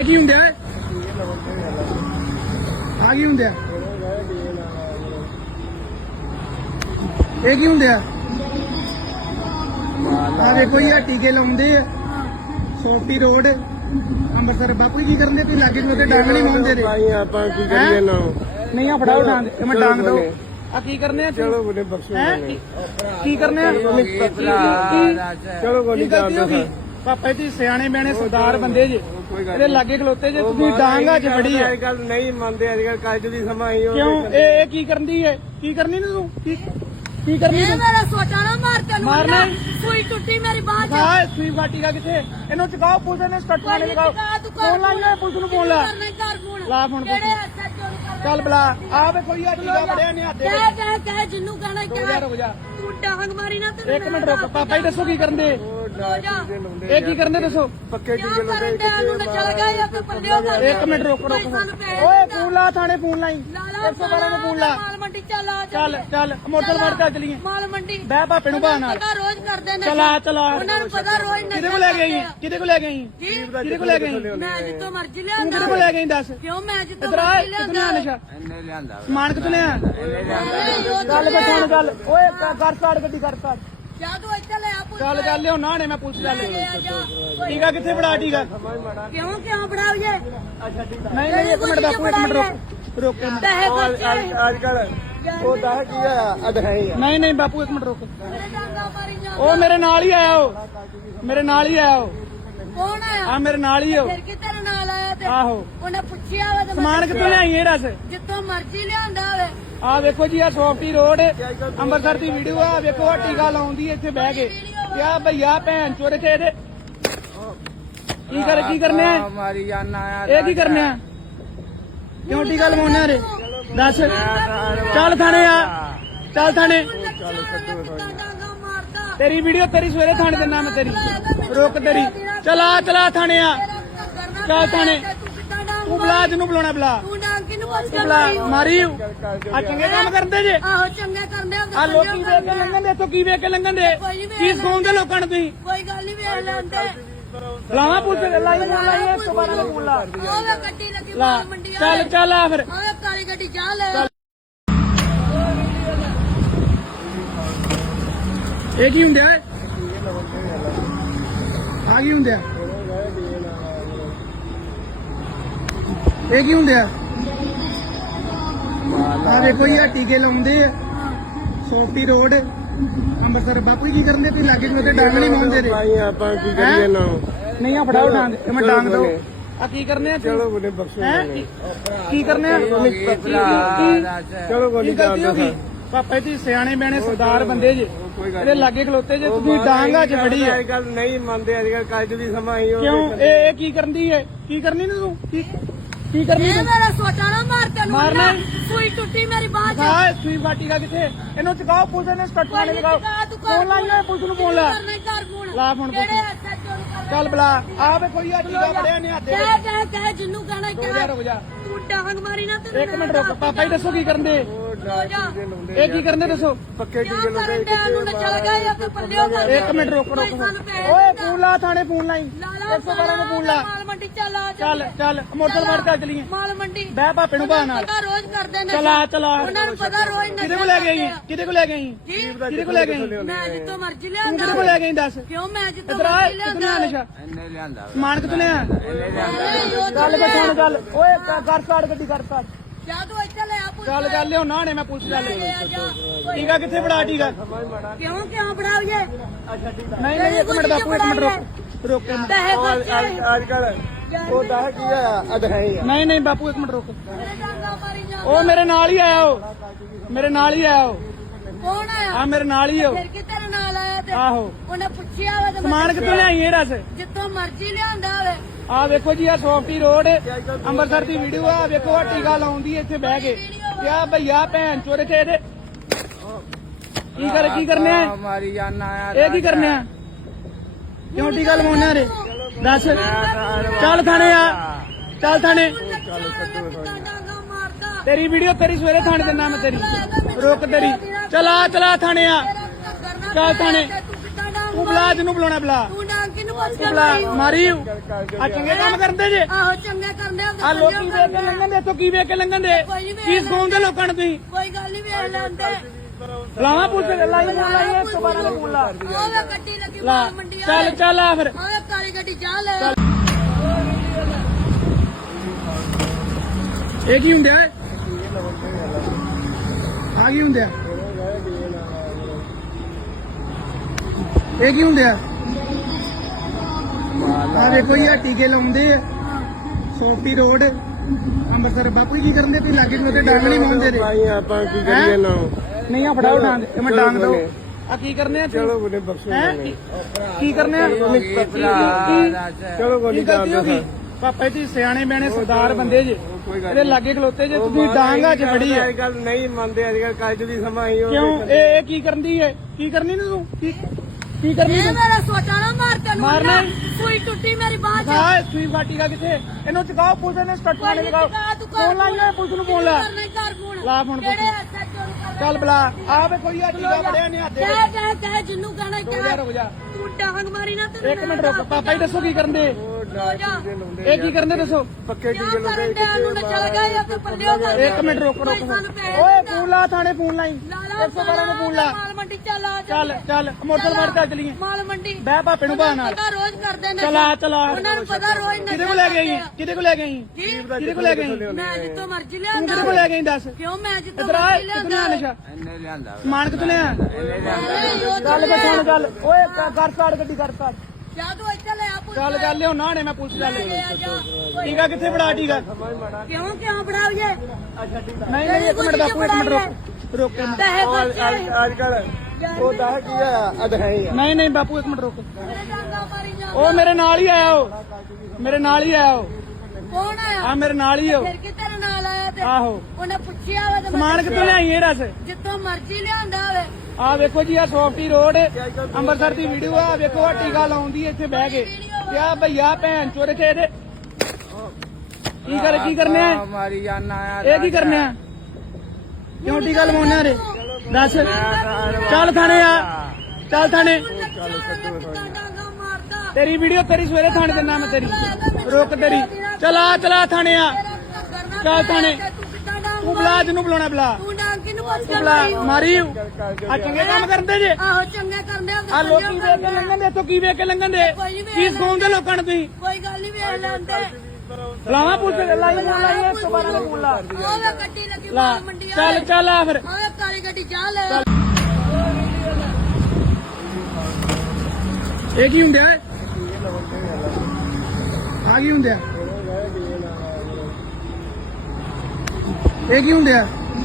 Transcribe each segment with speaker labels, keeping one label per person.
Speaker 1: ਕੀ ਹੁੰਦਾ ਹੈ? ਆ ਕੀ ਹੁੰਦਾ? ਇਹ ਕੀ ਹੁੰਦਾ? ਆ ਦੇਖੋ ਜੀ, ਆ ਟੀਕੇ ਲਾਉਂਦੇ ਆ ਸੋਫਟੀ ਰੋਡ ਅੰਮ੍ਰਿਤਸਰ। ਬਾਪੂ ਕੀ ਕਰਦੇ ਤੁਸੀਂ? ਲਾਗੇ ਨੂੰ ਤੇ ਡਾਂਗ ਨਹੀਂ ਮਾਉਂਦੇ ਰੇ
Speaker 2: ਭਾਈ ਆਪਾਂ ਕੀ ਕਰੀਏ ਨਾ।
Speaker 1: ਨਹੀਂ ਆ ਫੜਾਓ ਡਾਂਗ, ਮੈਂ ਡਾਂਗ ਦੋ। ਆ ਕੀ ਕਰਨੇ ਆ?
Speaker 2: ਚਲੋ ਬੋਲੇ ਬਖਸ਼ੋ
Speaker 1: ਕੀ ਕਰਨੇ ਆ?
Speaker 2: ਚਲੋ ਗੋਲੀ ਕਰ ਦੋ।
Speaker 1: ਪਾਪਾ ਜੀ ਸਿਆਣੇ ਬਿਆਣੇ ਸਰਦਾਰ ਬੰਦੇ ਜੇ, ਇਹਦੇ ਲਾਗੇ ਖਲੋਤੇ ਜੇ, ਤੁਸੀਂ ਡਾਂਗ ਅੱਜ ਫੜੀ ਹੈ।
Speaker 2: ਅੱਜ ਕੱਲ ਨਹੀਂ ਮੰਨਦੇ, ਅੱਜ ਕੱਲ ਕੱਜ ਦੀ ਸਮਾਂ ਹੀ
Speaker 1: ਕਿਉਂ? ਇਹ ਕੀ ਕਰਦੀ ਹੈ? ਕੀ ਕਰਨੀ ਨੀ ਤੂੰ? ਕੀ ਕਰਨੀ
Speaker 3: ਇਹ
Speaker 1: ਤੂੰ?
Speaker 3: ਮੇਰਾ ਸੋਟਾ ਨਾ ਮਾਰ ਤੈਨੂੰ
Speaker 1: ਮਾਰਨਾ ਹੀ।
Speaker 3: ਸੂਈ ਟੁੱਟੀ ਮੇਰੀ ਬਾਹ ਚ।
Speaker 1: ਹਾਂ ਸੂਈ ਫਾਟੀ ਦਾ ਕਿੱਥੇ? ਇਹਨੂੰ ਚਕਾਓ, ਪੁਲਿਸ ਨੇ ਸਟੱਟ ਮਾਰੇ ਲਗਾਓ। ਫੋਨ ਲਾਈਏ ਪੁਲਿਸ ਨੂੰ, ਫੋਨ ਲਾ ਲਾ ਫੋਨ ਪੁਲਿਸ ਨੂੰ। ਚੱਲ ਬਲਾ ਆ ਵੇਖੋ ਜੀ, ਆ ਟੀਕਾ ਬੜਿਆ ਨੇ ਹੱਥ ਦੇ।
Speaker 3: ਕਹਿ ਜਿੰਨੂੰ ਕਹਿਣਾ
Speaker 1: ਰੁਕ ਜਾ
Speaker 3: ਤੂੰ ਡਾਂਗ ਮਾਰੀ ਨਾ ਤੈਨੂੰ।
Speaker 1: ਇੱਕ ਮਿੰਟ ਰੁਕ। ਪਾਪਾ ਜੀ ਦੱਸੋ ਕੀ ਕਰਦੇ? ਇਹ ਕੀ ਕਰਦੇ ਦੱਸੋ?
Speaker 2: ਪੱਕੇ ਟੀਕੇ ਲਾਉਂਦੇ।
Speaker 3: ਨੂੰ ਚੱਲ ਗਿਆ ਇੱਕ ਪੱਲਿਓ ਕਰ।
Speaker 1: ਇੱਕ ਮਿੰਟ ਰੁਕ। ਓਏ ਫੋਨ ਲਾ, ਥਾਣੇ ਫੋਨ ਲਾਈ। 112 ਨੂੰ ਫੋਨ ਲਾ।
Speaker 3: ਮਾਲ ਮੰਡੀ ਚੱਲ ਆ
Speaker 1: ਚੱਲ ਮੋਟਰ ਵੜ ਚੱਲ ਚਲੀਏ।
Speaker 3: ਮਾਲ ਮੰਡੀ
Speaker 1: ਬਹਿ ਭਾਪੇ ਨੂੰ ਬਾਹ ਨਾਲ।
Speaker 3: ਪਤਾ ਰੋਜ਼ ਕਰਦੇ ਨੇ।
Speaker 1: ਚਲਾ
Speaker 3: ਉਹਨਾਂ ਨੂੰ ਪਤਾ ਰੋਜ਼ ਨਸ਼ਾ
Speaker 1: ਕਿਹਦੇ ਕੋਲ ਲੈ ਗਈ? ਕਿਹਦੇ ਕੋਲ ਲੈ ਗਈ? ਕਿਹਦੇ ਕੋਲ ਲੈ ਗਈ?
Speaker 3: ਮੈਂ ਜਿੱਤੋਂ ਮਰਜ਼ੀ
Speaker 1: ਤੂੰ
Speaker 3: ਲਿਆਂਦਾ।
Speaker 1: ਕਿਹਦੇ ਕੋਲ ਲੈ ਗਈ ਦੱਸ?
Speaker 3: ਕਿਉਂ ਮੈਂ ਜਿੱਤੋਂ
Speaker 1: ਇਧਰ ਆ,
Speaker 3: ਮਰਜ਼ੀ
Speaker 1: ਕਿੱਥੋਂ
Speaker 3: ਲਿਆਂਦਾ।
Speaker 1: ਲਿਆ ਨਸ਼ਾ?
Speaker 2: ਇਹਨੇ ਲਿਆਂਦਾ।
Speaker 1: ਸਮਾਨ ਕਿੱਥੋਂ ਲਿਆ? ਚੱਲ ਬੈਠਾਂ ਚੱਲ। ਓਏ ਕਰ ਸਾੜ ਗੱਡੀ ਕਰ ਸਾੜ।
Speaker 3: ਜਾ ਤੂੰ ਇੱਥੇ ਲੈ ਆ ਪੁੱਤ।
Speaker 1: ਚੱਲ ਲਿਓ ਨਾ ਨੇ, ਮੈਂ ਪੁੱਛ ਚੱਲ।
Speaker 3: ਜਾ।
Speaker 1: ਟੀਕਾ ਕਿੱਥੇ ਫੜਾ ਟੀਕਾ?
Speaker 3: ਕਿਉਂ ਬੜਾਉਏ?
Speaker 1: ਨਹੀਂ ਇੱਕ ਮਿੰਟ ਬਾਪੂ, ਇੱਕ ਮਿੰਟ ਰੁਕ ਕੇ।
Speaker 3: ਪੈਸੇ ਖਰਚੇ।
Speaker 2: ਅੱਜ ਕੱਲ ਉਹ ਦੱਸ ਕੀ ਆ ਅਧਹੀ ਆ।
Speaker 1: ਨਹੀਂ ਬਾਪੂ ਇੱਕ ਮਿੰਟ ਰੁਕ।
Speaker 3: ਮੇਰੇ ਡਾਂਗਾ ਮਾਰੀ ਜਾ।
Speaker 1: ਉਹ ਮੇਰੇ ਨਾਲ ਹੀ ਆਇਆ, ਉਹ ਮੇਰੇ ਨਾਲ ਹੀ ਆਇਆ। ਉਹ
Speaker 3: ਕੌਣ ਆਇਆ?
Speaker 1: ਆ ਮੇਰੇ ਨਾਲ ਹੀ ਉਹ।
Speaker 3: ਫਿਰ ਕਿ ਤੇਰੇ ਨਾਲ ਆਇਆ ਤੇ
Speaker 1: ਆਹੋ।
Speaker 3: ਉਹਨੇ ਪੁੱਛਿਆ ਵਾ ਤੇ ਮੈਂ
Speaker 1: ਸਮਾਨ ਕਿੱਥੋਂ ਲਿਆਈ ਇਹ ਦੱਸ?
Speaker 3: ਜਿੱਤੋਂ ਮਰਜ਼ੀ ਲਿਆਂਦਾ ਹੋਵੇ।
Speaker 1: ਆ ਵੇਖੋ ਜੀ, ਆ ਸੌਫਟੀ ਰੋਡ ਅੰਮ੍ਰਿਤਸਰ ਦੀ ਵੀਡੀਓ ਆ। ਵੇਖੋ ਆ ਟੀਕਾ ਲਾਉਂਦੀ ਇੱਥੇ ਬਹਿ ਕੇ। ਤੇ ਆ ਭਈਆ ਭੈਣ ਚੋਰੇ ਤੇ ਇਹਦੇ ਕੀ ਕਰਨੇ ਆ?
Speaker 2: ਮਾਰੀ ਜਾਨਾ ਆ।
Speaker 1: ਇਹ ਕੀ ਕਰਨੇ ਆ? ਕਿਉਂ ਟੀਕਾ ਲਵਾਉਣੇ ਆ ਰੇ? ਦੱਸ। ਚੱਲ ਥਾਣੇ ਆ, ਚੱਲ ਥਾਣੇ।
Speaker 3: ਡਾਂਗਾ ਮਾਰਦਾ।
Speaker 1: ਤੇਰੀ ਵੀਡੀਓ ਤੇਰੀ ਸਵੇਰੇ ਥਾਣੇ ਦੇਣਾ ਮੈਂ ਤੇਰੀ। ਰੁਕ ਤੇਰੀ। ਚਲਾ ਥਾਣੇ ਆ। ਚੱਲ ਥਾਣੇ। ਤੂੰ ਬੁਲਾ ਜਿਹਨੂੰ ਬੁਲਾਉਣਾ ਬੁਲਾ।
Speaker 3: ਤੂੰ ਡਾਂਗ ਕਿਨੂੰ ਪੁੱਛ
Speaker 1: ਤੂੰ ਬੁਲਾ। ਮਾਰੀ ਆ ਚੰਗੇ ਕੰਮ ਕਰਦੇ ਜੇ।
Speaker 3: ਆਹੋ ਚੰਗੇ ਕਰਦੇ
Speaker 1: ਆ ਲੋਕੀ ਵੇਖ ਕੇ ਲੰਘਣ ਦੇ ਇੱਥੋਂ। ਕੀ ਵੇਖ ਕੇ ਲੰਘਣ ਦੇ? ਕੀ ਸਿਖਾਉਂਦੇ ਲੋਕਾਂ ਨੂੰ ਤੁਸੀਂ?
Speaker 3: ਕੋਈ ਗੱਲ ਨਹੀਂ ਵੇਖ ਲੈਂਦੇ।
Speaker 1: ਲਾਵਾ ਪੁੱਛ ਲਾਈ 112 ਨੂੰ ਫੋਨ ਲਾ।
Speaker 3: ਉਹ ਗੱਡੀ ਲੱਗੀ
Speaker 1: ਲਾ
Speaker 3: ਮਾਲ ਮੰਡੀ ਆ।
Speaker 1: ਚੱਲ ਆ ਫਿਰ।
Speaker 3: ਆਹ ਕਾਲੀ ਗੱਡੀ ਜਾ ਲੈ।
Speaker 1: ਇਹ ਕੀ ਹੁੰਦਾ? ਆ ਕੀ ਹੁੰਦਾ? ਇਹ ਕੀ ਹੁੰਦਾ? ਆ ਦੇਖੋ ਜੀ, ਆ ਟੀਕੇ ਲਾਉਂਦੇ ਆ ਸੋਫਟੀ ਰੋਡ ਅੰਮ੍ਰਿਤਸਰ। ਬਾਪੂ ਕੀ ਕਰਦੇ ਤੁਸੀਂ? ਲਾਗੇ ਨੂੰ ਤੇ ਡਾਂਗ ਨਹੀਂ ਮਾਉਂਦੇ ਰੇ
Speaker 2: ਭਾਈ ਆਪਾਂ ਕੀ ਕਰੀਏ ਨਾ।
Speaker 1: ਨਹੀਂ ਆ ਫੜਾਓ ਡਾਂਗ, ਮੈਂ ਡਾਂਗ ਦੋ। ਆ ਕੀ ਕਰਨੇ ਆ?
Speaker 2: ਚਲੋ ਬੋਲੇ ਬਖਸ਼ੋ
Speaker 1: ਕੀ ਕਰਨੇ ਆ?
Speaker 2: ਚਲੋ ਗੋਲੀ ਕਰ
Speaker 1: ਗਲਤੀ ਹੋ ਗਈ। ਪਾਪਾ ਜੀ ਸਿਆਣੇ ਬਿਆਣੇ ਸਰਦਾਰ ਬੰਦੇ ਜੇ, ਇਹਦੇ ਲਾਗੇ ਖਲੋਤੇ ਜੇ, ਤੁਸੀਂ ਡਾਂਗ ਅੱਜ ਫੜੀ ਹੈ।
Speaker 2: ਅੱਜ ਕੱਲ ਨਹੀਂ ਮੰਨਦੇ, ਅੱਜ ਕੱਲ ਕੱਜ ਦੀ ਸਮਾਂ ਹੀ
Speaker 1: ਕਿਉਂ? ਇਹ ਕੀ ਕਰਦੀ ਹੈ? ਕੀ ਕਰਨੀ ਨੀ ਤੂੰ? ਕੀ ਕਰਨੀ
Speaker 3: ਇਹ
Speaker 1: ਤੂੰ?
Speaker 3: ਮੇਰਾ ਸੋਟਾ ਨਾ ਮਾਰ ਤੈਨੂੰ।
Speaker 1: ਮਾਰਨਾ ਹੀ।
Speaker 3: ਸੂਈ ਟੁੱਟੀ ਮੇਰੀ ਬਾਹ ਚ।
Speaker 1: ਹਾਂ ਸੂਈ ਫਾਟੀ ਦਾ ਕਿੱਥੇ? ਇਹਨੂੰ ਚਕਾਓ, ਪੁਲਿਸ ਨੇ ਸਟੱਟ ਮਾਰੇ ਲਗਾਓ। ਫੋਨ ਲਾਈਏ ਪੁਲਿਸ ਨੂੰ, ਫੋਨ ਲਾ ਲਾ ਫੋਨ ਪੁਲਿਸ ਨੂੰ। ਚੱਲ ਬਲਾ ਆ ਵੇਖੋ ਜੀ, ਆ ਟੀਕਾ ਬੜਿਆ ਨੇ ਹੱਥ ਦੇ।
Speaker 3: ਕਹਿ ਜਿੰਨੂੰ ਕਹਿਣਾ
Speaker 1: ਰੁਕ ਜਾ
Speaker 3: ਤੂੰ ਡਾਂਗ ਮਾਰੀ ਨਾ ਤੈਨੂੰ।
Speaker 1: ਇੱਕ ਮਿੰਟ ਰੁਕ। ਪਾਪਾ ਜੀ ਦੱਸੋ ਕੀ ਕਰਦੇ? ਇਹ ਕੀ ਕਰਦੇ ਦੱਸੋ?
Speaker 2: ਪੱਕੇ ਟੀਕੇ ਲਾਉਂਦੇ।
Speaker 3: ਨੂੰ ਚੱਲ ਗਿਆ ਇੱਕ ਪੱਲਿਓ ਕਰ।
Speaker 1: ਇੱਕ ਮਿੰਟ ਰੁਕ। ਓਏ ਫੋਨ ਲਾ, ਥਾਣੇ ਫੋਨ ਲਾਈ। 112 ਨੂੰ ਫੋਨ ਲਾ।
Speaker 3: ਮਾਲ ਮੰਡੀ ਚੱਲ ਆ
Speaker 1: ਚੱਲ ਮੋਟਰ ਵੜ ਚੱਲ ਚਲੀਏ।
Speaker 3: ਮਾਲ ਮੰਡੀ
Speaker 1: ਬਹਿ ਭਾਪੇ ਨੂੰ ਬਾਹ ਨਾਲ।
Speaker 3: ਪਤਾ ਰੋਜ਼ ਕਰਦੇ ਨੇ।
Speaker 1: ਚਲਾ
Speaker 3: ਉਹਨਾਂ ਨੂੰ ਪਤਾ ਰੋਜ਼ ਨਸ਼ਾ
Speaker 1: ਕਿਹਦੇ ਕੋਲ ਲੈ ਗਈ? ਕਿਹਦੇ ਕੋਲ ਲੈ ਗਈ? ਕਿਹਦੇ ਕੋਲ ਲੈ ਗਈ?
Speaker 3: ਮੈਂ ਜਿੱਤੋਂ ਮਰਜ਼ੀ
Speaker 1: ਤੂੰ
Speaker 3: ਲਿਆਂਦਾ।
Speaker 1: ਕਿਹਦੇ ਕੋਲ ਲੈ ਗਈ ਦੱਸ?
Speaker 3: ਕਿਉਂ ਮੈਂ ਜਿੱਤੋਂ
Speaker 1: ਇਧਰ ਆ,
Speaker 3: ਮਰਜ਼ੀ
Speaker 1: ਕਿੱਥੋਂ
Speaker 3: ਲਿਆਂਦਾ।
Speaker 1: ਲਿਆ ਨਸ਼ਾ?
Speaker 2: ਇਹਨੇ ਲਿਆਂਦਾ।
Speaker 1: ਸਮਾਨ ਕਿੱਥੋਂ ਲਿਆ? ਚੱਲ ਬੈਠਾਂ ਚੱਲ। ਓਏ ਕਰ ਸਾੜ ਗੱਡੀ ਕਰ ਸਾੜ।
Speaker 3: ਜਾ ਤੂੰ ਇੱਥੇ ਲੈ ਆ ਪੁੱਤ।
Speaker 1: ਚੱਲ ਲਿਓ ਨਾ ਨੇ, ਮੈਂ ਪੁੱਛ ਚੱਲ।
Speaker 3: ਜਾ।
Speaker 1: ਟੀਕਾ ਕਿੱਥੇ ਫੜਾ ਟੀਕਾ?
Speaker 3: ਕਿਉਂ ਬੜਾਉਏ?
Speaker 1: ਨਹੀਂ ਇੱਕ ਮਿੰਟ ਬਾਪੂ, ਇੱਕ ਮਿੰਟ ਰੁਕ ਕੇ।
Speaker 3: ਪੈਸੇ ਖਰਚੇ।
Speaker 2: ਅੱਜ ਕੱਲ ਉਹ ਦੱਸ ਕੀ ਆ ਅਧਹੀ ਆ।
Speaker 1: ਨਹੀਂ ਬਾਪੂ ਇੱਕ ਮਿੰਟ ਰੁਕ।
Speaker 3: ਮੇਰੇ ਡਾਂਗਾ ਮਾਰੀ ਜਾ।
Speaker 1: ਉਹ ਮੇਰੇ ਨਾਲ ਹੀ ਆਇਆ। ਉਹ ਮੇਰੇ ਨਾਲ ਹੀ ਆਇਆ। ਉਹ
Speaker 3: ਕੌਣ ਆਇਆ?
Speaker 1: ਆ ਮੇਰੇ ਨਾਲ ਹੀ ਉਹ।
Speaker 3: ਫਿਰ ਕਿ ਤੇਰੇ ਨਾਲ ਆਇਆ ਤੇ
Speaker 1: ਆਹੋ।
Speaker 3: ਉਹਨੇ ਪੁੱਛਿਆ ਵਾ ਤੇ
Speaker 1: ਸਮਾਨ ਕਿੱਥੋਂ ਲਿਆਈ ਇਹ ਦੱਸ?
Speaker 3: ਜਿੱਤੋਂ ਮਰਜ਼ੀ ਲਿਆਂਦਾ ਹੋਵੇ।
Speaker 1: ਆ ਵੇਖੋ ਜੀ, ਆ ਸੌਫਟੀ ਰੋਡ ਅੰਮ੍ਰਿਤਸਰ ਦੀ ਵੀਡੀਓ ਆ। ਵੇਖੋ ਆ ਟੀਕਾ ਲਾਉਂਦੀ ਇੱਥੇ ਬਹਿ ਕੇ। ਤੇ ਆ ਭਈਆ ਭੈਣ ਚੋਰੇ ਤੇ ਇਹਦੇ ਕੀ ਕਰਨੇ ਆ?
Speaker 2: ਮਾਰੀ ਜਾਨਾ ਆ।
Speaker 1: ਇਹ ਕੀ ਕਰਨੇ ਆ? ਕਿਉਂ ਟੀਕਾ ਲਵਾਉਣੇ ਆ ਰੇ? ਦੱਸ। ਚੱਲ ਥਾਣੇ ਆ, ਚੱਲ ਥਾਣੇ।
Speaker 3: ਡਾਂਗਾ ਮਾਰਦਾ।
Speaker 1: ਤੇਰੀ ਵੀਡੀਓ ਤੇਰੀ ਸਵੇਰੇ ਥਾਣੇ ਦੇਣਾ ਮੈਂ ਤੇਰੀ। ਰੁਕ ਤੇਰੀ। ਚਲਾ ਥਾਣੇ ਆ। ਚੱਲ ਥਾਣੇ। ਤੂੰ ਬੁਲਾ ਜਿਹਨੂੰ ਬੁਲਾਉਣਾ ਬੁਲਾ।
Speaker 3: ਤੂੰ ਡਾਂਗ ਕਿਨੂੰ ਪੁੱਛ ਕੇ
Speaker 1: ਬਲਾ
Speaker 3: ਮਾਰੀ
Speaker 1: ਮਾਰੀ ਆ ਚੰਗੇ ਕੰਮ ਕਰਦੇ ਜੇ
Speaker 3: ਆਹੋ ਚੰਗੇ ਕਰਦੇ
Speaker 1: ਆ ਲੋਕੀ ਵੇਖ ਕੇ ਲੰਘਣ ਦੇ ਇੱਥੋਂ ਕੀ ਵੇਖ ਕੇ ਲੰਘਣ ਦੇ ਕੀ ਸਿਖਾਉਂਦੇ ਲੋਕਾਂ ਨੂੰ ਤੁਸੀਂ
Speaker 3: ਕੋਈ ਗੱਲ ਨਹੀਂ ਵੇਖ ਲੈਂਦੇ
Speaker 1: ਲਾਵਾ ਪੁਲਿਸ ਲਾਈ ਫੋਨ ਲਾਈ 112 ਦੇ ਫੋਨ ਲਾ
Speaker 3: ਉਹਦੇ ਗੱਡੀ ਲੱਗੀ
Speaker 1: ਲਾ
Speaker 3: ਮਾਲ ਮੰਡੀ
Speaker 1: ਚੱਲ ਚੱਲ ਆ ਫਿਰ
Speaker 3: ਉਹਦੇ ਕਾਲੀ ਗੱਡੀ ਜਾ ਲੈ
Speaker 1: ਇਹ ਕੀ ਹੁੰਦਾ ਹੈ ਆ ਕੀ ਹੁੰਦਾ ਇਹ ਕੀ ਹੁੰਦਾ ਆ ਦੇਖੋ ਇਹ ਟੀਕੇ ਲਾਉਂਦੇ ਆ ਸੋਫਟੀ ਰੋਡ ਅੰਮ੍ਰਿਤਸਰ ਬਾਪੂ ਜੀ ਕੀ ਕਰਨ ਦੇ ਤੁਸੀਂ ਲਾਗੇ ਨੂੰ ਤੇ ਡਾਂਗ ਨਹੀਂ ਮਾਉਂਦੇ ਰੇ
Speaker 2: ਭਾਈ ਆਪਾਂ ਕੀ ਕਰੀਏ ਨਾ
Speaker 1: ਨਹੀਂ ਆ ਫੜਾਓ ਡਾਂਗ ਇਹ ਮੈਂ ਡਾਂਗ ਦੋ ਆ ਕੀ ਕਰਨੇ ਆ
Speaker 2: ਚਲੋ ਬੁਨੇ ਬਖਸ਼ੋ
Speaker 1: ਹੈ ਕੀ ਕਰਨੇ ਆ
Speaker 2: ਚਲੋ ਕੋਈ
Speaker 1: ਕੀ ਗਲਤੀ ਹੋ ਗਈ ਪਾਪਾ ਜੀ ਸਿਆਣੇ ਬਿਆਣੇ ਸਰਦਾਰ ਬੰਦੇ ਜੇ ਇਹਦੇ ਲਾਗੇ ਖਲੋਤੇ ਜੇ ਤੁਸੀਂ ਡਾਂਗਾ ਚ ਫੜੀ ਹੈ
Speaker 2: ਅੱਜ ਕੱਲ ਨਹੀਂ ਮੰਨਦੇ ਅੱਜ ਕੱਲ ਕੱਜ ਦੀ ਸਮਾਂ ਹੀ
Speaker 1: ਕਿਉਂ ਇਹ ਕੀ ਕਰਨਦੀ ਹੈ ਕੀ ਕਰਨੀ ਨੀ ਤੂੰ ਕੀ ਕਰਨੀ
Speaker 3: ਇਹ
Speaker 1: ਤੂੰ
Speaker 3: ਮੇਰਾ ਸੋਟਾ ਨਾ ਮਾਰ ਤੈਨੂੰ
Speaker 1: ਮਾਰਨਾ
Speaker 3: ਸੂਈ ਟੁੱਟੀ ਮੇਰੀ ਬਾਹ ਚ
Speaker 1: ਕਾ ਸੂਈ ਬਾਟੀ ਦਾ ਕਿੱਥੇ ਇਹਨੂੰ ਚਕਾਓ ਪੁਲਿਸ ਨੇ ਸਟੱਟ ਮਾਰੇ ਲਗਾਓ ਫੋਨ ਲਾਈਏ ਪੁਲਿਸ ਨੂੰ ਫੋਨ ਲਾ
Speaker 3: ਕਰਨਾ ਹੀ ਘਰ ਫੋਨ
Speaker 1: ਲਾ ਫੋਨ ਪੁਲਿਸ
Speaker 3: ਕਿਹੜੇ
Speaker 1: ਨੂੰ।
Speaker 3: ਹੱਥਾਂ ਚੋਂ ਕਰਨਾ
Speaker 1: ਚੱਲ ਬਲਾ ਆ ਵੇ ਕੋਈ ਆ ਟੀਕਾ ਬੜਿਆ ਨਹੀਂ ਹੱਥੇ
Speaker 3: ਕਹਿ ਜਿੰਨੂੰ ਕਹਿਣਾ
Speaker 1: ਰੁਕ ਜਾ
Speaker 3: ਤੂੰ ਡਾਂਗ ਮਾਰੀ ਨਾ ਤੈਨੂੰ
Speaker 1: ਇੱਕ ਮਿੰਟ ਰੁਕ ਪਾਪਾ ਜੀ ਦੱਸੋ ਕੀ ਕਰਦੇ
Speaker 3: ਰੋ ਜਾ
Speaker 1: ਇਹ ਕੀ ਕਰਦੇ ਦੱਸੋ
Speaker 2: ਪੱਕੇ
Speaker 3: ਕਿਆ ਕਰਨ ਡਿਆ ਨੂੰ ਨਾ ਚਲ ਗਿਆ ਜਾਂ ਤੇ ਪੱਲਿਓ ਕਰ
Speaker 1: ਇੱਕ ਮਿੰਟ ਰੁਕ ਓਏ ਫੋਨ ਲਾ ਥਾਣੇ ਫੋਨ ਲਾਈ 112 ਨੂੰ ਫੋਨ ਲਾ
Speaker 3: ਮਾਲ ਮੰਡੀ ਚੱਲ ਆ
Speaker 1: ਚੱਲ ਮੋਟਰਸਾਈਕਲ ਵੜ ਚੱਲ ਚਲੀਏ
Speaker 3: ਮਾਲ ਮੰਡੀ
Speaker 1: ਬਹਿ ਭਾਪੇ ਨੂੰ ਬਾਹ ਨਾਲ
Speaker 3: ਪਤਾ ਰੋਜ਼ ਕਰਦੇ ਨੇ
Speaker 1: ਚਲਾ
Speaker 3: ਉਹਨਾਂ ਨੂੰ ਪਤਾ ਰੋਜ਼
Speaker 1: ਕਿਹਦੇ ਕੋਲ ਲੈ ਗਈ ਕਿਹਦੇ ਕੋਲ ਲੈ ਗਈ
Speaker 3: ਕੀ
Speaker 1: ਕਿਹਦੇ ਕੋਲ ਲੈ ਗਈ
Speaker 3: ਮੈਂ ਜਿੱਤੋਂ ਮਰਜ਼ੀ
Speaker 1: ਤੂੰ
Speaker 3: ਲਿਆਂਦਾ
Speaker 1: ਕਿਹਦੇ ਕੋਲ ਲੈ ਗਈ ਦੱਸ
Speaker 3: ਕਿਉਂ ਮੈਂ ਜਿੱਤੋਂ
Speaker 1: ਇਧਰ ਆ
Speaker 3: ਮਰਜ਼ੀ
Speaker 1: ਕਿੱਥੋਂ
Speaker 3: ਲਿਆਂਦਾ
Speaker 1: ਲਿਆ ਨਸ਼ਾ
Speaker 2: ਇਹਨੇ ਲਿਆਂਦਾ
Speaker 1: ਸਮਾਨ ਕਿੱਥੋਂ ਲਿਆ ਚੱਲ ਬੈਠਾ ਚੱਲ ਓਏ ਕਰ ਸਾੜ ਗੱਡੀ ਕਰ ਸਾੜ
Speaker 3: ਜਾ ਤੂੰ ਇੱਥੇ ਲੈ ਆ ਪੁੱਤ
Speaker 1: ਚੱਲ ਲਿਓ ਨਾ ਨੇ ਮੈਂ ਪੁਲਿਸ ਚੱਲ
Speaker 3: ਲੈ ਆ ਜਾ
Speaker 1: ਟੀਕਾ ਕਿੱਥੇ ਫੜਾ ਟੀਕਾ
Speaker 3: ਕਿਉਂ ਬੜਾਵੀਏ
Speaker 1: ਨਹੀਂ ਇੱਕ ਮਿੰਟ ਬਾਪੂ ਇੱਕ ਮਿੰਟ ਰੁਕ ਕੇ
Speaker 3: ਪੈਸੇ ਖਰਚੇ
Speaker 2: ਅੱਜ ਕੱਲ ਉਹ ਦਾ ਕੀ ਆ ਅਧਹੀ ਆ
Speaker 1: ਨਹੀਂ ਬਾਪੂ ਇੱਕ ਮਿੰਟ ਰੁਕ
Speaker 3: ਮੇਰੇ ਡਾਂਗਾ ਮਾਰੀ ਜਾ
Speaker 1: ਉਹ ਮੇਰੇ ਨਾਲ ਹੀ ਆਇਆ ਉਹ ਮੇਰੇ ਨਾਲ ਹੀ ਆਇਆ ਉਹ
Speaker 3: ਕੌਣ ਆਇਆ
Speaker 1: ਆ ਮੇਰੇ ਨਾਲ ਹੀ ਉਹ
Speaker 3: ਫਿਰ ਕਿ ਤੇਰੇ ਨਾਲ ਆਇਆ ਤੇ
Speaker 1: ਆਹੋ
Speaker 3: ਉਹਨੇ ਪੁੱਛਿਆ ਵਾ ਤੇ ਮੈਂ
Speaker 1: ਸਮਾਨ ਕਿੱਥੋਂ ਲਿਆਈ ਇਹ ਦੱਸ
Speaker 3: ਜਿੱਤੋਂ ਮਰਜ਼ੀ ਲਿਆਂਦਾ ਹੋਵੇ
Speaker 1: ਆ ਵੇਖੋ ਜੀ ਆ ਸੌਫਟੀ ਰੋਡ ਅੰਮ੍ਰਿਤਸਰ ਦੀ ਵੀਡੀਓ ਆ ਵੇਖੋ ਆ ਟੀਕਾ ਲਾਉਂਦੀ ਇੱਥੇ ਬਹਿ ਕੇ ਤੇ ਆ ਭਈਆ ਭੈਣ ਚੋਰ ਇੱਥੇ ਇਹਦੇ ਕੀ ਕਰਨੇ ਆ
Speaker 2: ਮਾਰੀ ਜਾਨਾ ਆ
Speaker 1: ਇਹ ਕੀ ਕਰਨੇ ਆ ਕਿਉਂ ਟੀਕਾ ਲਵਾਉਣਾ ਰੇ ਦੱਸ ਚੱਲ ਥਾਣੇ ਆ ਚੱਲ ਥਾਣੇ
Speaker 3: ਡਾਂਗਾ ਮਾਰਦਾ
Speaker 1: ਤੇਰੀ ਵੀਡੀਓ ਤੇਰੀ ਸਵੇਰੇ ਥਾਣੇ ਦੇ ਨਾਮ ਤੇਰੀ ਰੁਕ ਤੇਰੀ ਚਲਾ ਥਾਣੇ ਆ ਚੱਲ ਥਾਣੇ ਤੂੰ ਬੁਲਾ ਜਿਹਨੂੰ ਬੁਲਾਉਣਾ ਬੁਲਾ
Speaker 3: ਤੂੰ ਡਾਂਗ ਕਿਨੂੰ ਪੁੱਛ
Speaker 1: ਤੂੰ
Speaker 3: ਕੇ
Speaker 1: ਬੁਲਾ
Speaker 3: ਮਾਰੀ
Speaker 1: ਮਾਰੀ ਆ ਚੰਗੇ ਕੰਮ ਕਰਦੇ ਜੇ
Speaker 3: ਆਹੋ ਚੰਗੇ ਕਰਦੇ
Speaker 1: ਆ ਲੋਕੀ ਵੇਖ ਕੇ ਲੰਘਣ ਦੇ ਇੱਥੋਂ ਕੀ ਵੇਖ ਕੇ ਲੰਘਣ ਦੇ ਕੀ ਸਿਖਾਉਂਦੇ ਲੋਕਾਂ ਨੂੰ ਤੁਸੀਂ
Speaker 3: ਕੋਈ ਗੱਲ ਨਹੀਂ ਵੇਖ ਲੈਂਦੇ
Speaker 1: ਲਾਵਾ ਪੁਲਿਸ ਲਾਈ ਫੋਨ ਲਾਈ 112 ਦੇ ਫੋਨ ਲਾ
Speaker 3: ਉਹਦੇ ਗੱਡੀ ਲੱਗੀ
Speaker 1: ਲਾ
Speaker 3: ਮਾਲ ਮੰਡੀ
Speaker 1: ਚੱਲ ਆ ਫਿਰ
Speaker 3: ਉਹਦੇ ਕਾਲੀ ਗੱਡੀ ਜਾ ਲੈ
Speaker 1: ਇਹ ਕੀ ਹੁੰਦਾ ਹੈ ਆ ਕੀ ਹੁੰਦਾ ਇਹ ਕੀ ਹੁੰਦਾ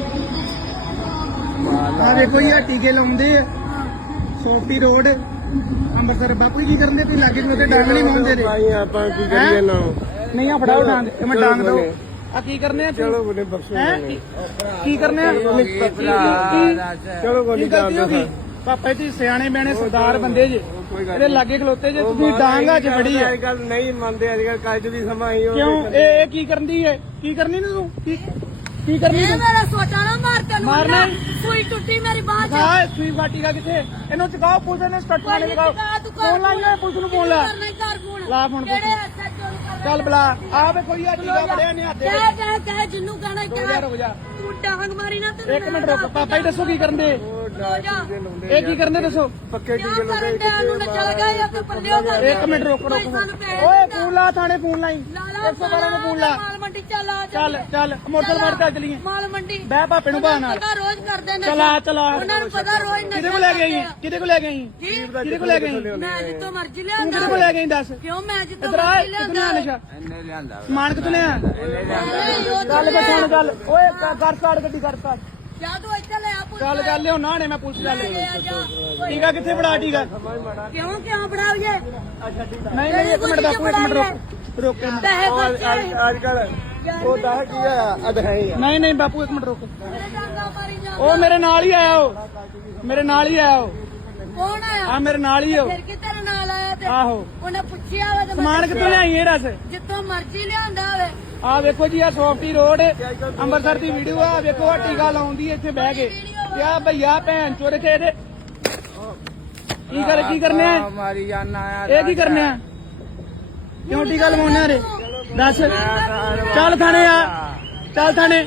Speaker 1: ਆ ਦੇਖੋ ਇਹ ਟੀਕੇ ਲਾਉਂਦੇ ਆ ਸੋਫਟੀ ਰੋਡ ਅੰਮ੍ਰਿਤਸਰ ਬਾਪੂ ਜੀ ਕੀ ਕਰਨ ਦੇ ਤੁਸੀਂ ਲਾਗੇ ਨੂੰ ਤੇ ਡਾਂਗ ਨਹੀਂ ਮਾਉਂਦੇ ਰੇ
Speaker 2: ਭਾਈ ਆਪਾਂ ਕੀ ਕਰੀਏ ਨਾ
Speaker 1: ਨਹੀਂ ਆ ਫੜਾਓ ਡਾਂਗ ਇਹ ਮੈਂ ਡਾਂਗ ਦੋ ਆ ਕੀ ਕਰਨੇ ਆ
Speaker 2: ਚਲੋ ਬੁਨੇ ਬਖਸ਼ੋ
Speaker 1: ਕੀ ਕਰਨੇ ਆ
Speaker 2: ਚਲੋ ਕੋਈ
Speaker 1: ਕੀ ਗਲਤੀ ਹੋ ਗਈ ਪਾਪਾ ਜੀ ਸਿਆਣੇ ਬਿਆਣੇ ਸਰਦਾਰ ਬੰਦੇ ਜੇ ਇਹਦੇ ਲਾਗੇ ਖਲੋਤੇ ਜੇ ਤੁਸੀਂ ਡਾਂਗਾ ਚ ਫੜੀ ਹੈ
Speaker 2: ਅੱਜ ਕੱਲ ਨਹੀਂ ਮੰਨਦੇ ਅੱਜ ਕੱਲ ਕੱਜ ਦੀ ਸਮਾਂ ਹੀ
Speaker 1: ਕਿਉਂ ਇਹ ਕੀ ਕਰਨਦੀ ਹੈ ਕੀ ਕਰਨੀ ਨੀ ਤੂੰ ਕੀ ਕਰਨੀ
Speaker 3: ਇਹ
Speaker 1: ਤੂੰ
Speaker 3: ਮੇਰਾ ਸੋਟਾ ਨਾ ਮਾਰ ਤੈਨੂੰ
Speaker 1: ਮਾਰਨਾ
Speaker 3: ਸੂਈ ਟੁੱਟੀ ਮੇਰੀ ਬਾਹ ਚ
Speaker 1: ਕਾ ਸੂਈ ਬਾਟੀ ਦਾ ਕਿੱਥੇ ਇਹਨੂੰ ਚਕਾਓ ਪੁਲਿਸ ਨੇ ਸਟੱਟ ਮਾਰੇ ਲਗਾਓ ਫੋਨ ਲਾਈਏ ਪੁਲਿਸ ਨੂੰ ਫੋਨ ਲਾ
Speaker 3: ਕਰਨਾ ਹੀ ਘਰ ਫੋਨ
Speaker 1: ਲਾ ਫੋਨ ਪੁਲਿਸ
Speaker 3: ਕਿਹੜੇ
Speaker 1: ਨੂੰ।
Speaker 3: ਹੱਥਾਂ ਚੋਂ ਕਰਨਾ
Speaker 1: ਚੱਲ ਬਲਾ ਆ ਵੇ ਕੋਈ ਆ ਟੀਕਾ ਬੜਿਆ ਨਹੀਂ ਹੱਥੇ
Speaker 3: ਕਹਿ ਜਿੰਨੂੰ ਕਹਿਣਾ
Speaker 1: ਰੁਕ ਜਾ
Speaker 3: ਤੂੰ ਡਾਂਗ ਮਾਰੀ ਨਾ ਤੈਨੂੰ
Speaker 1: ਇੱਕ ਮਿੰਟ ਰੁਕ ਪਾਪਾ ਜੀ ਦੱਸੋ ਕੀ ਕਰਦੇ
Speaker 3: ਰੋ ਜਾ
Speaker 1: ਇਹ ਕੀ ਕਰਦੇ ਦੱਸੋ
Speaker 2: ਪੱਕੇ
Speaker 3: ਕਿਆ ਕਰਨ ਡਿਆ ਨੂੰ ਨਾ ਚਲ ਗਿਆ ਜਾਂ ਤੇ ਪੱਲਿਓ ਕਰ
Speaker 1: ਇੱਕ ਮਿੰਟ ਰੁਕ ਓਏ ਫੋਨ ਲਾ ਥਾਣੇ ਫੋਨ ਲਾਈ 112 ਨੂੰ ਫੋਨ ਲਾ
Speaker 3: ਮਾਲ ਮੰਡੀ ਚੱਲ ਆ
Speaker 1: ਚੱਲ ਮੋਟਰਸਾਈਕਲ ਵੜ ਚੱਲ ਚਲੀਏ
Speaker 3: ਮਾਲ ਮੰਡੀ
Speaker 1: ਬਹਿ ਭਾਪੇ ਨੂੰ ਬਾਹ ਨਾਲ
Speaker 3: ਪਤਾ ਰੋਜ਼ ਕਰਦੇ ਨੇ
Speaker 1: ਚਲਾ
Speaker 3: ਉਹਨਾਂ ਨੂੰ ਪਤਾ ਰੋਜ਼
Speaker 1: ਕਿਹਦੇ ਕੋਲ ਲੈ ਗਈ ਕਿਹਦੇ ਕੋਲ ਲੈ ਗਈ
Speaker 3: ਕੀ
Speaker 1: ਕਿਹਦੇ ਕੋਲ ਲੈ ਗਈ
Speaker 3: ਮੈਂ ਜਿੱਤੋਂ ਮਰਜ਼ੀ
Speaker 1: ਤੂੰ
Speaker 3: ਲਿਆਂਦਾ
Speaker 1: ਕਿਹਦੇ ਕੋਲ ਲੈ ਗਈ ਦੱਸ
Speaker 3: ਕਿਉਂ ਮੈਂ ਜਿੱਤੋਂ
Speaker 1: ਇਧਰ ਆ
Speaker 3: ਮਰਜ਼ੀ
Speaker 1: ਕਿੱਥੋਂ
Speaker 3: ਲਿਆਂਦਾ
Speaker 1: ਲਿਆ ਨਸ਼ਾ
Speaker 2: ਇਹਨੇ ਲਿਆਂਦਾ
Speaker 1: ਸਮਾਨ ਕਿੱਥੋਂ ਲਿਆ ਚੱਲ ਬੈਠਾ ਚੱਲ ਓਏ ਕਰ ਸਾੜ ਗੱਡੀ ਕਰ ਸਾੜ
Speaker 3: ਜਾ ਤੂੰ ਇੱਥੇ ਲੈ ਆ ਪੁੱਤ
Speaker 1: ਚੱਲ ਲਿਓ ਨਾ ਨੇ ਮੈਂ ਪੁਲਿਸ ਚੱਲ
Speaker 3: ਲੈ ਆ ਜਾ
Speaker 1: ਟੀਕਾ ਕਿੱਥੇ ਫੜਾ ਟੀਕਾ
Speaker 3: ਕਿਉਂ ਬੜਾਵੀਏ
Speaker 1: ਨਹੀਂ ਇੱਕ ਮਿੰਟ ਬਾਪੂ ਇੱਕ ਮਿੰਟ ਰੁਕ ਕੇ
Speaker 3: ਪੈਸੇ ਖਰਚੇ
Speaker 2: ਅੱਜ ਕੱਲ ਉਹ ਦਾ ਕੀ ਆ ਅਧਹੀ ਆ
Speaker 1: ਨਹੀਂ ਬਾਪੂ ਇੱਕ ਮਿੰਟ ਰੁਕ
Speaker 3: ਮੇਰੇ ਡਾਂਗਾ ਮਾਰੀ ਜਾ
Speaker 1: ਉਹ ਮੇਰੇ ਨਾਲ ਹੀ ਆਇਆ ਉਹ ਮੇਰੇ ਨਾਲ ਹੀ ਆਇਆ ਉਹ
Speaker 3: ਕੌਣ ਆਇਆ
Speaker 1: ਆ ਮੇਰੇ ਨਾਲ ਹੀ ਉਹ
Speaker 3: ਫਿਰ ਕਿ ਤੇਰੇ ਨਾਲ ਆਇਆ ਤੇ
Speaker 1: ਆਹੋ
Speaker 3: ਉਹਨੇ ਪੁੱਛਿਆ ਵਾ ਤੇ
Speaker 1: ਸਮਾਨ ਕਿੱਥੋਂ ਲਿਆਈ ਇਹ ਦੱਸ
Speaker 3: ਜਿੱਤੋਂ ਮਰਜ਼ੀ ਲਿਆਂਦਾ ਹੋਵੇ
Speaker 1: ਆ ਵੇਖੋ ਜੀ ਆ ਸੌਫਟੀ ਰੋਡ ਅੰਮ੍ਰਿਤਸਰ ਦੀ ਵੀਡੀਓ ਆ ਵੇਖੋ ਆ ਟੀਕਾ ਲਾਉਂਦੀ ਇੱਥੇ ਬਹਿ ਕੇ ਤੇ ਆ ਭਈਆ ਭੈਣ ਚੋਰ ਇੱਥੇ ਇਹਦੇ ਕੀ ਕਰਨੇ ਆ
Speaker 2: ਮਾਰੀ ਜਾਨਾ ਆ
Speaker 1: ਇਹ ਕੀ ਕਰਨੇ ਆ ਕਿਉਂ ਟੀਕਾ ਲਵਾਉਣੇ ਰੇ ਦੱਸ ਚੱਲ ਥਾਣੇ ਆ ਚੱਲ ਥਾਣੇ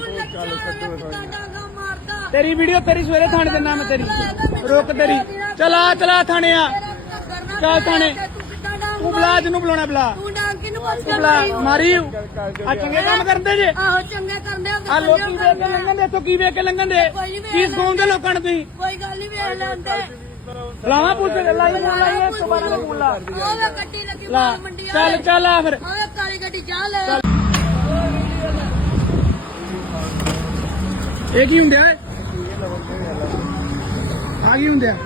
Speaker 1: ਤੇਰੀ ਵੀਡੀਓ ਤੇਰੀ ਸਵੇਰੇ ਥਾਣੇ ਦੇ ਨਾਮ ਤੇਰੀ ਰੁਕ ਤੇਰੀ ਚਲਾ ਥਾਣੇ ਆ ਚੱਲ ਥਾਣੇ ਤੂੰ ਬੁਲਾ ਜਿਹਨੂੰ ਬੁਲਾਉਣਾ ਬੁਲਾ
Speaker 3: ਤੂੰ ਡਾਂਗ ਕਿਨੂੰ
Speaker 1: ਤੂੰ
Speaker 3: ਪੁੱਛਦਾ
Speaker 1: ਬੁਲਾ ਮਾਰੀ ਆ ਚੰਗੇ ਕੰਮ ਕਰਦੇ ਜੇ
Speaker 3: ਆਹੋ ਚੰਗੇ ਕਰਦੇ
Speaker 1: ਆ ਲੋਕੀ ਵੇਖ ਕੇ ਲੰਘਣ ਦੇ ਇੱਥੋਂ ਕੀ ਵੇਖ ਕੇ ਲੰਘਣ ਦੇ ਕੀ ਸਿਖਾਉਂਦੇ ਲੋਕਾਂ ਨੂੰ ਤੁਸੀਂ
Speaker 3: ਕੋਈ ਗੱਲ ਨਹੀਂ ਵੇਖ ਲੈਂਦੇ
Speaker 1: ਲਾਵਾ ਪੁੱਛ ਲਾਈ ਫੋਨ ਲਾਈ 112 ਦਾ ਫੋਨ ਲਾ
Speaker 3: ਉਹ ਗੱਡੀ ਲੱਗੀ
Speaker 1: ਲਾ
Speaker 3: ਮਾਲ ਮੰਡੀ ਆ
Speaker 1: ਚੱਲ ਆ ਫਿਰ
Speaker 3: ਉਹ ਕਾਲੀ ਗੱਡੀ ਜਾ ਲੈ
Speaker 1: ਇਹ ਕੀ ਹੁੰਦਾ ਹੈ ਆ ਕੀ ਹੁੰਦਾ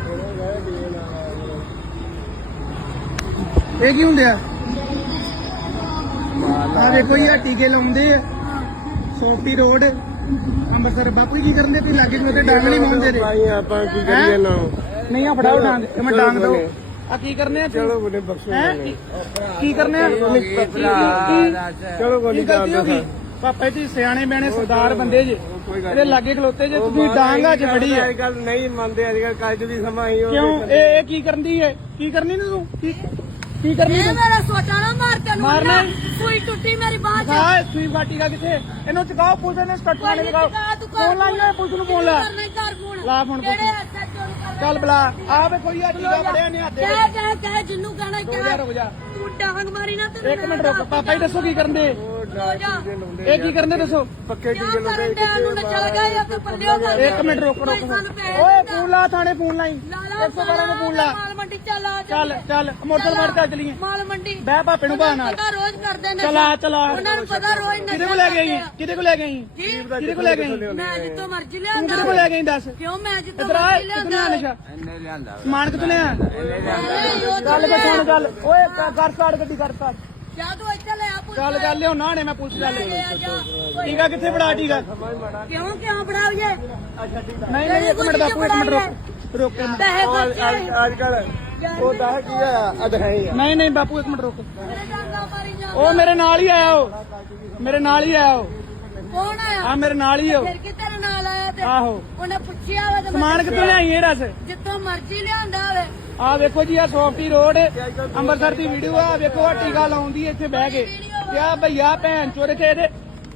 Speaker 1: ਇਹ ਕੀ ਹੁੰਦਾ ਆ ਦੇਖੋ ਇਹ ਟੀਕੇ ਲਾਉਂਦੇ ਆ ਸੋਫਟੀ ਰੋਡ ਅੰਮ੍ਰਿਤਸਰ ਬਾਪੂ ਜੀ ਕੀ ਕਰਦੇ ਤੁਸੀਂ ਲਾਗੇ ਨੂੰ ਤੇ ਡਾਂਗ ਨਹੀਂ ਮਾਉਂਦੇ ਰੇ
Speaker 2: ਭਾਈ ਆਪਾਂ ਕੀ ਕਰੀਏ ਨਾ
Speaker 1: ਨਹੀਂ ਆ ਫੜਾਓ ਡਾਂਗ ਤੇ ਮੈਂ ਡਾਂਗ ਦੋ ਆ ਕੀ ਕਰਨੇ ਆ
Speaker 2: ਚਲੋ ਬਨੇ ਬਖਸ਼ੋ
Speaker 1: ਹੈ ਕੀ ਕਰਨੇ ਆ
Speaker 2: ਚਲੋ ਕੋਈ
Speaker 1: ਕੀ ਗਲਤੀ ਹੋ ਗਈ ਪਾਪਾ ਜੀ ਸਿਆਣੇ ਬਿਆਣੇ ਸਰਦਾਰ ਬੰਦੇ ਜੇ ਇਹਦੇ ਲਾਗੇ ਖਲੋਤੇ ਜੇ ਤੁਸੀਂ ਡਾਂਗ ਅੱਜ ਫੜੀ ਹੈ
Speaker 2: ਅੱਜ ਕੱਲ ਨਹੀਂ ਮੰਨਦੇ ਅੱਜ ਕੱਲ ਕੱਜ ਦੀ ਸਮਾਂ ਹੀ ਹੋ
Speaker 1: ਕਿਉਂ ਇਹ ਕੀ ਕਰਨਦੀ ਹੈ ਕੀ ਕਰਨੀ ਨੀ ਤੂੰ ਕੀ ਕਰਨੀ
Speaker 3: ਇਹ
Speaker 1: ਤੂੰ
Speaker 3: ਮੇਰਾ ਸੋਟਾ ਨਾ ਮਾਰ ਤੈਨੂੰ
Speaker 1: ਮਾਰਨਾ
Speaker 3: ਸੂਈ ਟੁੱਟੀ ਮੇਰੀ ਬਾਹ ਚ
Speaker 1: ਕਾ ਸੂਈ ਬਾਟੀ ਦਾ ਕਿੱਥੇ ਇਹਨੂੰ ਚਕਾਓ ਪੁਲਿਸ ਨੇ ਸਟੱਟ ਮਾਰੇ ਲਗਾਓ ਫੋਨ ਲਾਈਏ ਪੁਲਿਸ ਨੂੰ ਫੋਨ ਲਾ
Speaker 3: ਕਰਨਾ ਘਰ ਫੋਨ
Speaker 1: ਲਾ ਫੋਨ
Speaker 3: ਕਿਹੜੇ ਹੱਥਾਂ ਚੋਂ ਕਰਨਾ
Speaker 1: ਚੱਲ ਬਲਾ ਆ ਵੇ ਕੋਈ ਆ ਟੀਕਾ ਬੜਿਆ ਨੇ ਹੱਥ ਦੇ
Speaker 3: ਕਹਿ ਜਿੰਨੂੰ ਕਹਿਣਾ
Speaker 1: ਰੁਕ ਜਾ
Speaker 3: ਤੂੰ ਡਾਂਗ ਮਾਰੀ ਨਾ ਤੈਨੂੰ
Speaker 1: ਇੱਕ ਮਿੰਟ ਰੁਕ ਪਾਪਾ ਜੀ ਦੱਸੋ ਕੀ ਕਰਦੇ
Speaker 3: ਰੋ ਜਾ
Speaker 1: ਇਹ ਕੀ ਕਰਦੇ ਦੱਸੋ
Speaker 2: ਪੱਕੇ ਟੀਕੇ
Speaker 3: ਕਿਆ ਕਰਨ ਡਿਆ ਨੂੰ ਨਚਲ ਗਿਆ ਜਾਂ ਤੇ ਪੱਲਿਓ ਕਰ
Speaker 1: ਇੱਕ ਮਿੰਟ ਰੁਕ ਓਏ ਫੋਨ ਲਾ ਥਾਣੇ ਫੋਨ ਲਾਈ 112 ਨੂੰ ਫੋਨ ਲਾ
Speaker 3: ਮਾਲ ਮੰਡੀ ਚੱਲ ਆ
Speaker 1: ਚੱਲ ਮੋਟਰ ਮਾਰ ਕੇ ਚਲੀਏ
Speaker 3: ਮਾਲ ਮੰਡੀ
Speaker 1: ਬਹਿ ਭਾਪੇ ਨੂੰ ਬਾਹ ਨਾਲ
Speaker 3: ਪਤਾ ਰੋਜ਼ ਕਰਦੇ ਨੇ
Speaker 1: ਚਲਾ
Speaker 3: ਉਹਨਾਂ ਨੂੰ ਪਤਾ ਰੋਜ਼
Speaker 1: ਕਿਹਦੇ ਕੋ ਲੈ ਗਈ ਕਿਹਦੇ ਕੋ ਲੈ ਗਈ
Speaker 3: ਜੀ
Speaker 1: ਕਿਹਦੇ ਕੋ ਲੈ ਗਈ
Speaker 3: ਮੈਂ ਜਿੱਤੋਂ ਮਰਜ਼ੀ
Speaker 1: ਤੂੰ
Speaker 3: ਲਿਆਂਦਾ
Speaker 1: ਕਿਹਦੇ ਕੋ ਲੈ ਗਈ ਦੱਸ
Speaker 3: ਕਿਉਂ ਮੈਂ ਜਿੱਤੋਂ
Speaker 1: ਇਧਰ ਆ
Speaker 3: ਮਰਜ਼ੀ
Speaker 1: ਕਿਤਨੇ
Speaker 3: ਲਿਆਂਦਾ
Speaker 1: ਨਸ਼ਾ
Speaker 2: ਇਹਨੇ ਲਿਆਂਦਾ
Speaker 1: ਸਮਾਨ ਕਿਤਨੇ ਆ ਚੱਲ ਬਚਾਣ ਚੱਲ ਓਏ ਕਰ ਸਾੜ ਗੱਡੀ ਕਰ ਸਾੜ
Speaker 3: ਜਾ ਤੂੰ ਇੱਥੇ ਲੈ ਆ ਪੁੱਛ
Speaker 1: ਚੱਲ ਲਿਓ ਨਾ ਨੇ ਮੈਂ ਪੁਲਿਸ ਚੱਲ
Speaker 3: ਜਾ
Speaker 1: ਟੀਕਾ ਕਿੱਥੇ ਫੜਾ ਟੀਕਾ
Speaker 3: ਕਿਉਂ ਬੜਾਉਏ
Speaker 1: ਨਹੀਂ ਇੱਕ ਮਿੰਟ ਬਾਪੂ ਇੱਕ ਮਿੰਟ ਰੁਕ
Speaker 3: ਪੈਸੇ ਖਰਚੇ
Speaker 2: ਅੱਜ ਕੱਲ ਉਹ ਦੱਸ ਕੀ ਆ ਅਧ ਹੈ ਹੀ ਆ
Speaker 1: ਨਹੀਂ ਬਾਪੂ ਇੱਕ ਮਿੰਟ ਰੁਕ
Speaker 3: ਮੇਰੇ ਡਾਂਗਾ ਮਾਰੀ ਜਾ
Speaker 1: ਉਹ ਮੇਰੇ ਨਾਲ ਹੀ ਆਇਆ ਮੇਰੇ ਨਾਲ ਹੀ ਆਇਆ
Speaker 3: ਕੌਣ ਆਇਆ
Speaker 1: ਆ ਮੇਰੇ ਨਾਲ ਹੀ
Speaker 3: ਫਿਰ ਕਿ ਤੇਰੇ ਨਾਲ ਆਇਆ ਤੇ
Speaker 1: ਆਹੋ
Speaker 3: ਉਹਨੇ ਪੁੱਛਿਆ ਵਾ ਤੇ ਮੈਂ
Speaker 1: ਸਮਾਨ ਕਿੱਥੋਂ ਲਿਆਈ ਇਹ ਦੱਸ
Speaker 3: ਜਿੱਤੋਂ ਮਰਜ਼ੀ ਲਿਆਂਦਾ ਹੋਵੇ
Speaker 1: ਆ ਵੇਖੋ ਜੀ ਆ ਸੌਫਟੀ ਰੋਡ ਅੰਮ੍ਰਿਤਸਰ ਦੀ ਵੀਡੀਓ ਆ ਵੇਖੋ ਆ ਟੀਕਾ ਲਾਉਂਦੀ ਇੱਥੇ ਬਹਿ ਕੇ ਤੇ ਆ ਭਈਆ ਭੈਣ ਚੋਰ ਕੇ ਇਹਦੇ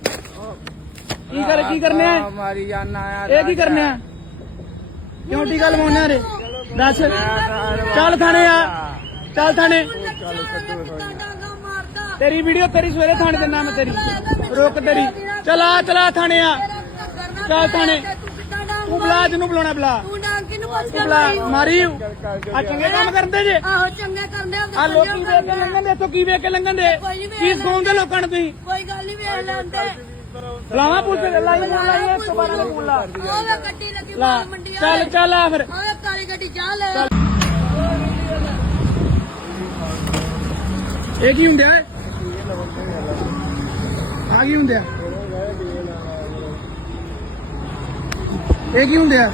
Speaker 1: ਕੀ ਕਰਨੇ ਆ
Speaker 2: ਮਾਰੀ ਜਾਨਾ ਆ
Speaker 1: ਇਹ ਕੀ ਕਰਨੇ ਆ ਕਿਉਂ ਟੀਕਾ ਲਵਾਉਣੇ ਰੇ ਦੱਸ ਚੱਲ ਥਾਣੇ ਆ ਚੱਲ ਥਾਣੇ
Speaker 3: ਡਾਂਗਾ ਮਾਰਦਾ
Speaker 1: ਤੇਰੀ ਵੀਡੀਓ ਤੇਰੀ ਸਵੇਰੇ ਥਾਣੇ ਦੇ ਨਾਮ ਤੇਰੀ ਰੁਕ ਤੇਰੀ ਚਲਾ ਥਾਣੇ ਆ ਚੱਲ ਥਾਣੇ ਤੂੰ ਬੁਲਾ ਜਿਹਨੂੰ ਬੁਲਾਉਣਾ ਬੁਲਾ
Speaker 3: ਤੂੰ ਡਾਂਗ ਕਿਨੂੰ
Speaker 1: ਤੂੰ
Speaker 3: ਪੁੱਛਦਾ
Speaker 1: ਬੁਲਾ ਮਾਰੀ ਆ ਚੰਗੇ ਕੰਮ ਕਰਦੇ ਜੇ
Speaker 3: ਆਹੋ ਚੰਗੇ ਕਰਦੇ
Speaker 1: ਆ ਲੋਕੀ ਵੇਖ ਕੇ ਲੰਘਣ ਦੇ ਇੱਥੋਂ ਕੀ ਵੇਖ ਕੇ ਲੰਘਣ ਦੇ ਕੀ ਸਿਖਾਉਂਦੇ ਲੋਕਾਂ ਨੂੰ ਤੁਸੀਂ
Speaker 3: ਕੋਈ ਗੱਲ ਨਹੀਂ ਵੇਖ ਲੈਂਦੇ
Speaker 1: ਲਾਵਾ ਪੁਲਿਸ ਲਾਈ ਫੋਨ ਲਾਈ 112 ਦਾ ਫੋਨ ਲਾ
Speaker 3: ਉਹ ਗੱਡੀ ਲੱਗੀ
Speaker 1: ਲਾ
Speaker 3: ਮਾਲ ਮੰਡੀ ਆ
Speaker 1: ਚੱਲ ਆ ਫਿਰ
Speaker 3: ਉਹ ਕਾਲੀ ਗੱਡੀ ਜਾ ਲੈ
Speaker 1: ਇਹ ਕੀ ਹੁੰਦਾ ਆ ਕੀ ਹੁੰਦਾ ਇਹ ਕੀ ਹੁੰਦਾ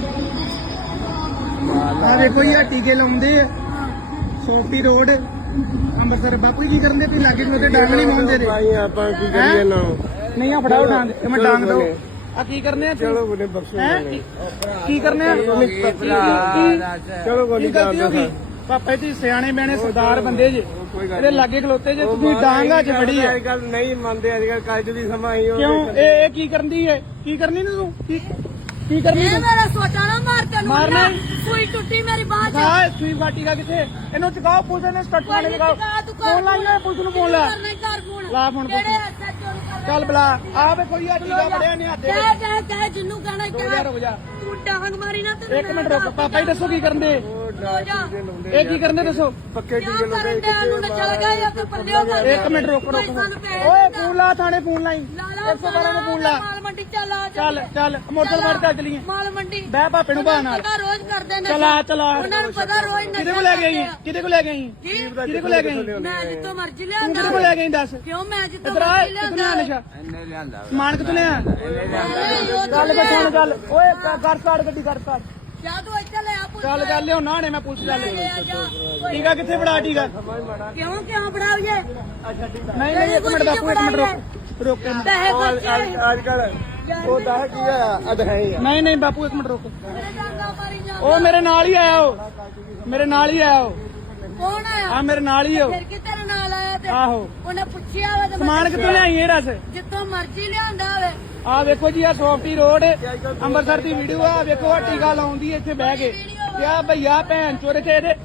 Speaker 1: ਆ ਦੇਖੋ ਇਹ ਟੀਕੇ ਲਾਉਂਦੇ ਆ ਸੋਫਟੀ ਰੋਡ ਅੰਮ੍ਰਿਤਸਰ ਬਾਪੂ ਜੀ ਕੀ ਕਰਦੇ ਤੁਸੀਂ ਲਾਗੇ ਨੂੰ ਤੇ ਡਾਂਗ ਨਹੀਂ ਮਾਉਂਦੇ ਰੇ
Speaker 2: ਭਾਈ ਆਪਾਂ ਕੀ ਕਰੀਏ ਨਾ
Speaker 1: ਨਹੀਂ ਆ ਫੜਾਓ ਡਾਂਗ ਤੇ ਮੈਂ ਡਾਂਗ ਦੋ ਆ ਕੀ ਕਰਨੇ ਆ
Speaker 2: ਚਲੋ ਬਨੇ ਬਖਸ਼ੋ
Speaker 1: ਕੀ ਕਰਨੇ ਆ
Speaker 2: ਚਲੋ
Speaker 1: ਕੀ ਗਲਤੀ ਹੋ ਗਈ ਪਾਪਾ ਜੀ ਸਿਆਣੇ ਬਿਆਣੇ ਸਰਦਾਰ ਬੰਦੇ ਜੇ ਇਹਦੇ ਲਾਗੇ ਖਲੋਤੇ ਜੇ ਤੁਸੀਂ ਡਾਂਗ ਅੱਜ ਫੜੀ ਹੈ
Speaker 2: ਅੱਜ ਕੱਲ ਨਹੀਂ ਮੰਨਦੇ ਅੱਜ ਕੱਲ ਕੱਜ ਦੀ ਸਮਾਂ ਹੀ ਹੋ
Speaker 1: ਕਿਉਂ ਇਹ ਕੀ ਕਰਨਦੀ ਹੈ ਕੀ ਕਰਨੀ ਨੀ ਤੂੰ ਕੀ ਕਰਨੀ
Speaker 3: ਇਹ
Speaker 1: ਤੂੰ
Speaker 3: ਮੇਰਾ ਸੋਟਾ ਨਾ ਮਾਰ ਤੈਨੂੰ
Speaker 1: ਮਾਰਨਾ
Speaker 3: ਸੂਈ ਟੁੱਟੀ ਮੇਰੀ ਬਾਹ ਚ
Speaker 1: ਕਾ ਸੂਈ ਬਾਟੀ ਦਾ ਕਿੱਥੇ ਇਹਨੂੰ ਚਕਾਓ ਪੁਲਿਸ ਨੇ ਸਟੱਟ ਮਾਰੇ ਲਗਾਓ ਫੋਨ ਲਾਈਏ ਪੁਲਿਸ ਨੂੰ ਫੋਨ ਲਾ
Speaker 3: ਕਰਨਾ ਘਰ ਫੋਨ
Speaker 1: ਲਾ ਫੋਨ
Speaker 3: ਕਿਹੜੇ ਹੱਥਾਂ ਚੋਂ ਕਰਨਾ
Speaker 1: ਚੱਲ ਬਲਾ ਆ ਵੇ ਕੋਈ ਆ ਟੀਕਾ ਬੜਿਆ ਨੇ ਹੱਥ ਦੇ
Speaker 3: ਕਹਿ ਜਿੰਨੂੰ ਕਹਿਣਾ
Speaker 1: ਰੁਕ ਜਾ
Speaker 3: ਤੂੰ ਡਾਂਗ ਮਾਰੀ ਨਾ ਤੈਨੂੰ
Speaker 1: ਇੱਕ ਮਿੰਟ ਰੁਕ ਪਾਪਾ ਜੀ ਦੱਸੋ ਕੀ ਕਰਦੇ
Speaker 3: ਰੋ ਜਾ
Speaker 1: ਇਹ ਕੀ ਕਰਦੇ ਦੱਸੋ
Speaker 2: ਪੱਕੇ
Speaker 3: ਕਿਆ ਕਰਨ ਡਿਆ ਨੂੰ ਨਚਲ ਗਿਆ ਜਾਂ ਤੇ ਪੱਲਿਓ ਕਰ
Speaker 1: ਇੱਕ ਮਿੰਟ ਰੁਕ ਓਏ ਫੋਨ ਲਾ ਥਾਣੇ ਫੋਨ ਲਾਈ 112 ਨੂੰ ਫੋਨ ਲਾ
Speaker 3: ਮਾਲ ਮੰਡੀ ਚੱਲ ਆ
Speaker 1: ਚੱਲ ਮੋਟਰ ਮਾਰ ਕੇ ਚਲੀਏ
Speaker 3: ਮਾਲ ਮੰਡੀ
Speaker 1: ਬਹਿ ਭਾਪੇ ਨੂੰ ਬਾਹ ਨਾਲ
Speaker 3: ਪਤਾ ਰੋਜ਼ ਕਰਦੇ ਨੇ
Speaker 1: ਚਲਾ
Speaker 3: ਉਹਨਾਂ ਨੂੰ ਪਤਾ ਰੋਜ਼
Speaker 1: ਕਿਹਦੇ ਕੋ ਲੈ ਗਈ ਕਿਹਦੇ ਕੋ ਲੈ ਗਈ
Speaker 3: ਜੀ
Speaker 1: ਕਿਹਦੇ ਕੋ ਲੈ ਗਈ
Speaker 3: ਮੈਂ ਜਿੱਤੋਂ ਮਰਜ਼ੀ
Speaker 1: ਤੂੰ
Speaker 3: ਲਿਆਂਦਾ
Speaker 1: ਕਿਹਦੇ ਕੋ ਲੈ ਗਈ ਦੱਸ
Speaker 3: ਕਿਉਂ ਮੈਂ ਜਿੱਤੋਂ
Speaker 1: ਇਧਰ ਆ
Speaker 3: ਮਰਜ਼ੀ
Speaker 1: ਕਿਤਨੇ
Speaker 3: ਲਿਆਂਦਾ
Speaker 1: ਨਸ਼ਾ
Speaker 2: ਇਹਨੇ ਲਿਆਂਦਾ
Speaker 1: ਸਮਾਨ ਕਿਤਨੇ ਆ ਚੱਲ ਬਚਾਣ ਚੱਲ ਓਏ ਕਰ ਸਾੜ ਗੱਡੀ ਕਰ ਸਾੜ
Speaker 3: ਜਾ ਤੂੰ ਇੱਥੇ ਲੈ ਆ ਪੁੱਛ
Speaker 1: ਚੱਲ ਲਿਓ ਨਾ ਨੇ ਮੈਂ ਪੁਲਿਸ ਚੱਲ
Speaker 3: ਜਾ
Speaker 1: ਟੀਕਾ ਕਿੱਥੇ ਫੜਾ ਟੀਕਾ
Speaker 3: ਕਿਉਂ ਬੜਾਉਏ
Speaker 1: ਨਹੀਂ ਇੱਕ ਮਿੰਟ ਬਾਪੂ ਇੱਕ ਮਿੰਟ ਰੁਕ
Speaker 3: ਪੈਸੇ ਖਰਚੇ
Speaker 2: ਅੱਜ ਕੱਲ ਉਹ ਦੱਸ ਕੀ ਆ ਅਧ ਹੈ ਹੀ ਆ
Speaker 1: ਨਹੀਂ ਬਾਪੂ ਇੱਕ ਮਿੰਟ ਰੁਕ
Speaker 3: ਮੇਰੇ ਡਾਂਗਾ ਮਾਰੀ ਜਾ
Speaker 1: ਉਹ ਮੇਰੇ ਨਾਲ ਹੀ ਆਇਆ ਮੇਰੇ ਨਾਲ ਹੀ ਆਇਆ ਉਹ
Speaker 3: ਕੌਣ ਆਇਆ
Speaker 1: ਆ ਮੇਰੇ ਨਾਲ ਹੀ ਉਹ
Speaker 3: ਫਿਰ ਕਿ ਤੇਰੇ ਨਾਲ ਆਇਆ ਤੇ
Speaker 1: ਆਹੋ
Speaker 3: ਉਹਨੇ ਪੁੱਛਿਆ ਵਾ ਤੇ
Speaker 1: ਸਮਾਨ ਕਿੱਥੋਂ ਲਿਆਈ ਇਹ ਰਸ
Speaker 3: ਜਿੱਥੋਂ ਮਰਜ਼ੀ ਲਿਆਂਦਾ ਹੋਵੇ
Speaker 1: ਆ ਵੇਖੋ ਜੀ ਆ ਸੌਫਟੀ ਰੋਡ ਅੰਮ੍ਰਿਤਸਰ ਦੀ ਵੀਡੀਓ ਆ ਵੇਖੋ ਆ ਟੀਕਾ ਲਾਉਂਦੀ ਇੱਥੇ ਬਹਿ ਕੇ ਤੇ ਆ ਭਈਆ ਭੈਣ ਚੋਰ ਇੱਥੇ ਇਹਦੇ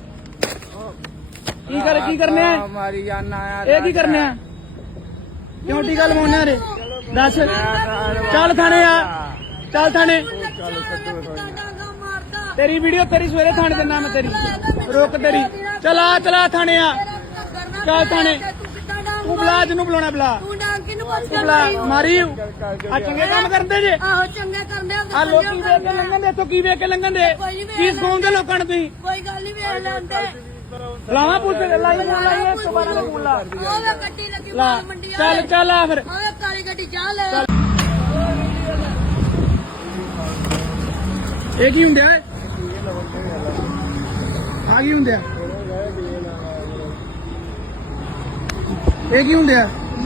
Speaker 1: ਕੀ ਕਰਨੇ ਆ
Speaker 2: ਮਾਰੀ ਜਾਨਾ ਆ
Speaker 1: ਇਹ ਕੀ ਕਰਨੇ ਆ ਕਿਉਂ ਟੀਕਾ ਲਵਾਉਣੇ ਰੇ ਦੱਸ ਚੱਲ ਥਾਣੇ ਆ ਚੱਲ ਥਾਣੇ
Speaker 3: ਡਾਂਗਾ ਮਾਰਦਾ
Speaker 1: ਤੇਰੀ ਵੀਡੀਓ ਤੇਰੀ ਸਵੇਰੇ ਥਾਣੇ ਦੇ ਨਾਮ ਤੇਰੀ ਰੁਕ ਤੇਰੀ ਚਲਾ ਥਾਣੇ ਆ ਚੱਲ ਥਾਣੇ ਤੂੰ ਬੁਲਾ ਜਿਹਨੂੰ ਬੁਲਾਉਣਾ ਬੁਲਾ
Speaker 3: ਤੂੰ ਡਾਂਗ ਕਿਨੂੰ
Speaker 1: ਤੂੰ
Speaker 3: ਪੁੱਛਦਾ
Speaker 1: ਬੁਲਾ ਮਾਰੀ ਆ ਚੰਗੇ ਕੰਮ ਕਰਦੇ ਜੇ
Speaker 3: ਆਹੋ ਚੰਗੇ ਕਰਦੇ
Speaker 1: ਆ ਲੋਕੀ ਵੇਖ ਕੇ ਲੰਘਣ ਦੇ ਇੱਥੋਂ ਕੀ ਵੇਖ ਕੇ ਲੰਘਣ ਦੇ ਕੀ ਸਿਖਾਉਂਦੇ ਲੋਕਾਂ ਨੂੰ ਤੁਸੀਂ
Speaker 3: ਕੋਈ ਗੱਲ ਨਹੀਂ ਵੇਖ ਲੈਂਦੇ
Speaker 1: ਲਾਵਾ ਪੁੱਛ ਲਾਈ ਫੋਨ ਲਾਈ 112 ਦਾ ਫੋਨ ਲਾ
Speaker 3: ਉਹਦੇ ਗੱਡੀ ਲੱਗੀ
Speaker 1: ਲਾ
Speaker 3: ਮਾਲ ਮੰਡੀ ਆ
Speaker 1: ਚੱਲ ਆ ਫਿਰ
Speaker 3: ਉਹਦੇ ਕਾਲੀ ਗੱਡੀ ਜਾ ਲੈ
Speaker 1: ਇਹ ਕੀ ਹੁੰਦਾ ਆ ਕੀ ਹੁੰਦਾ ਇਹ ਕੀ ਹੁੰਦਾ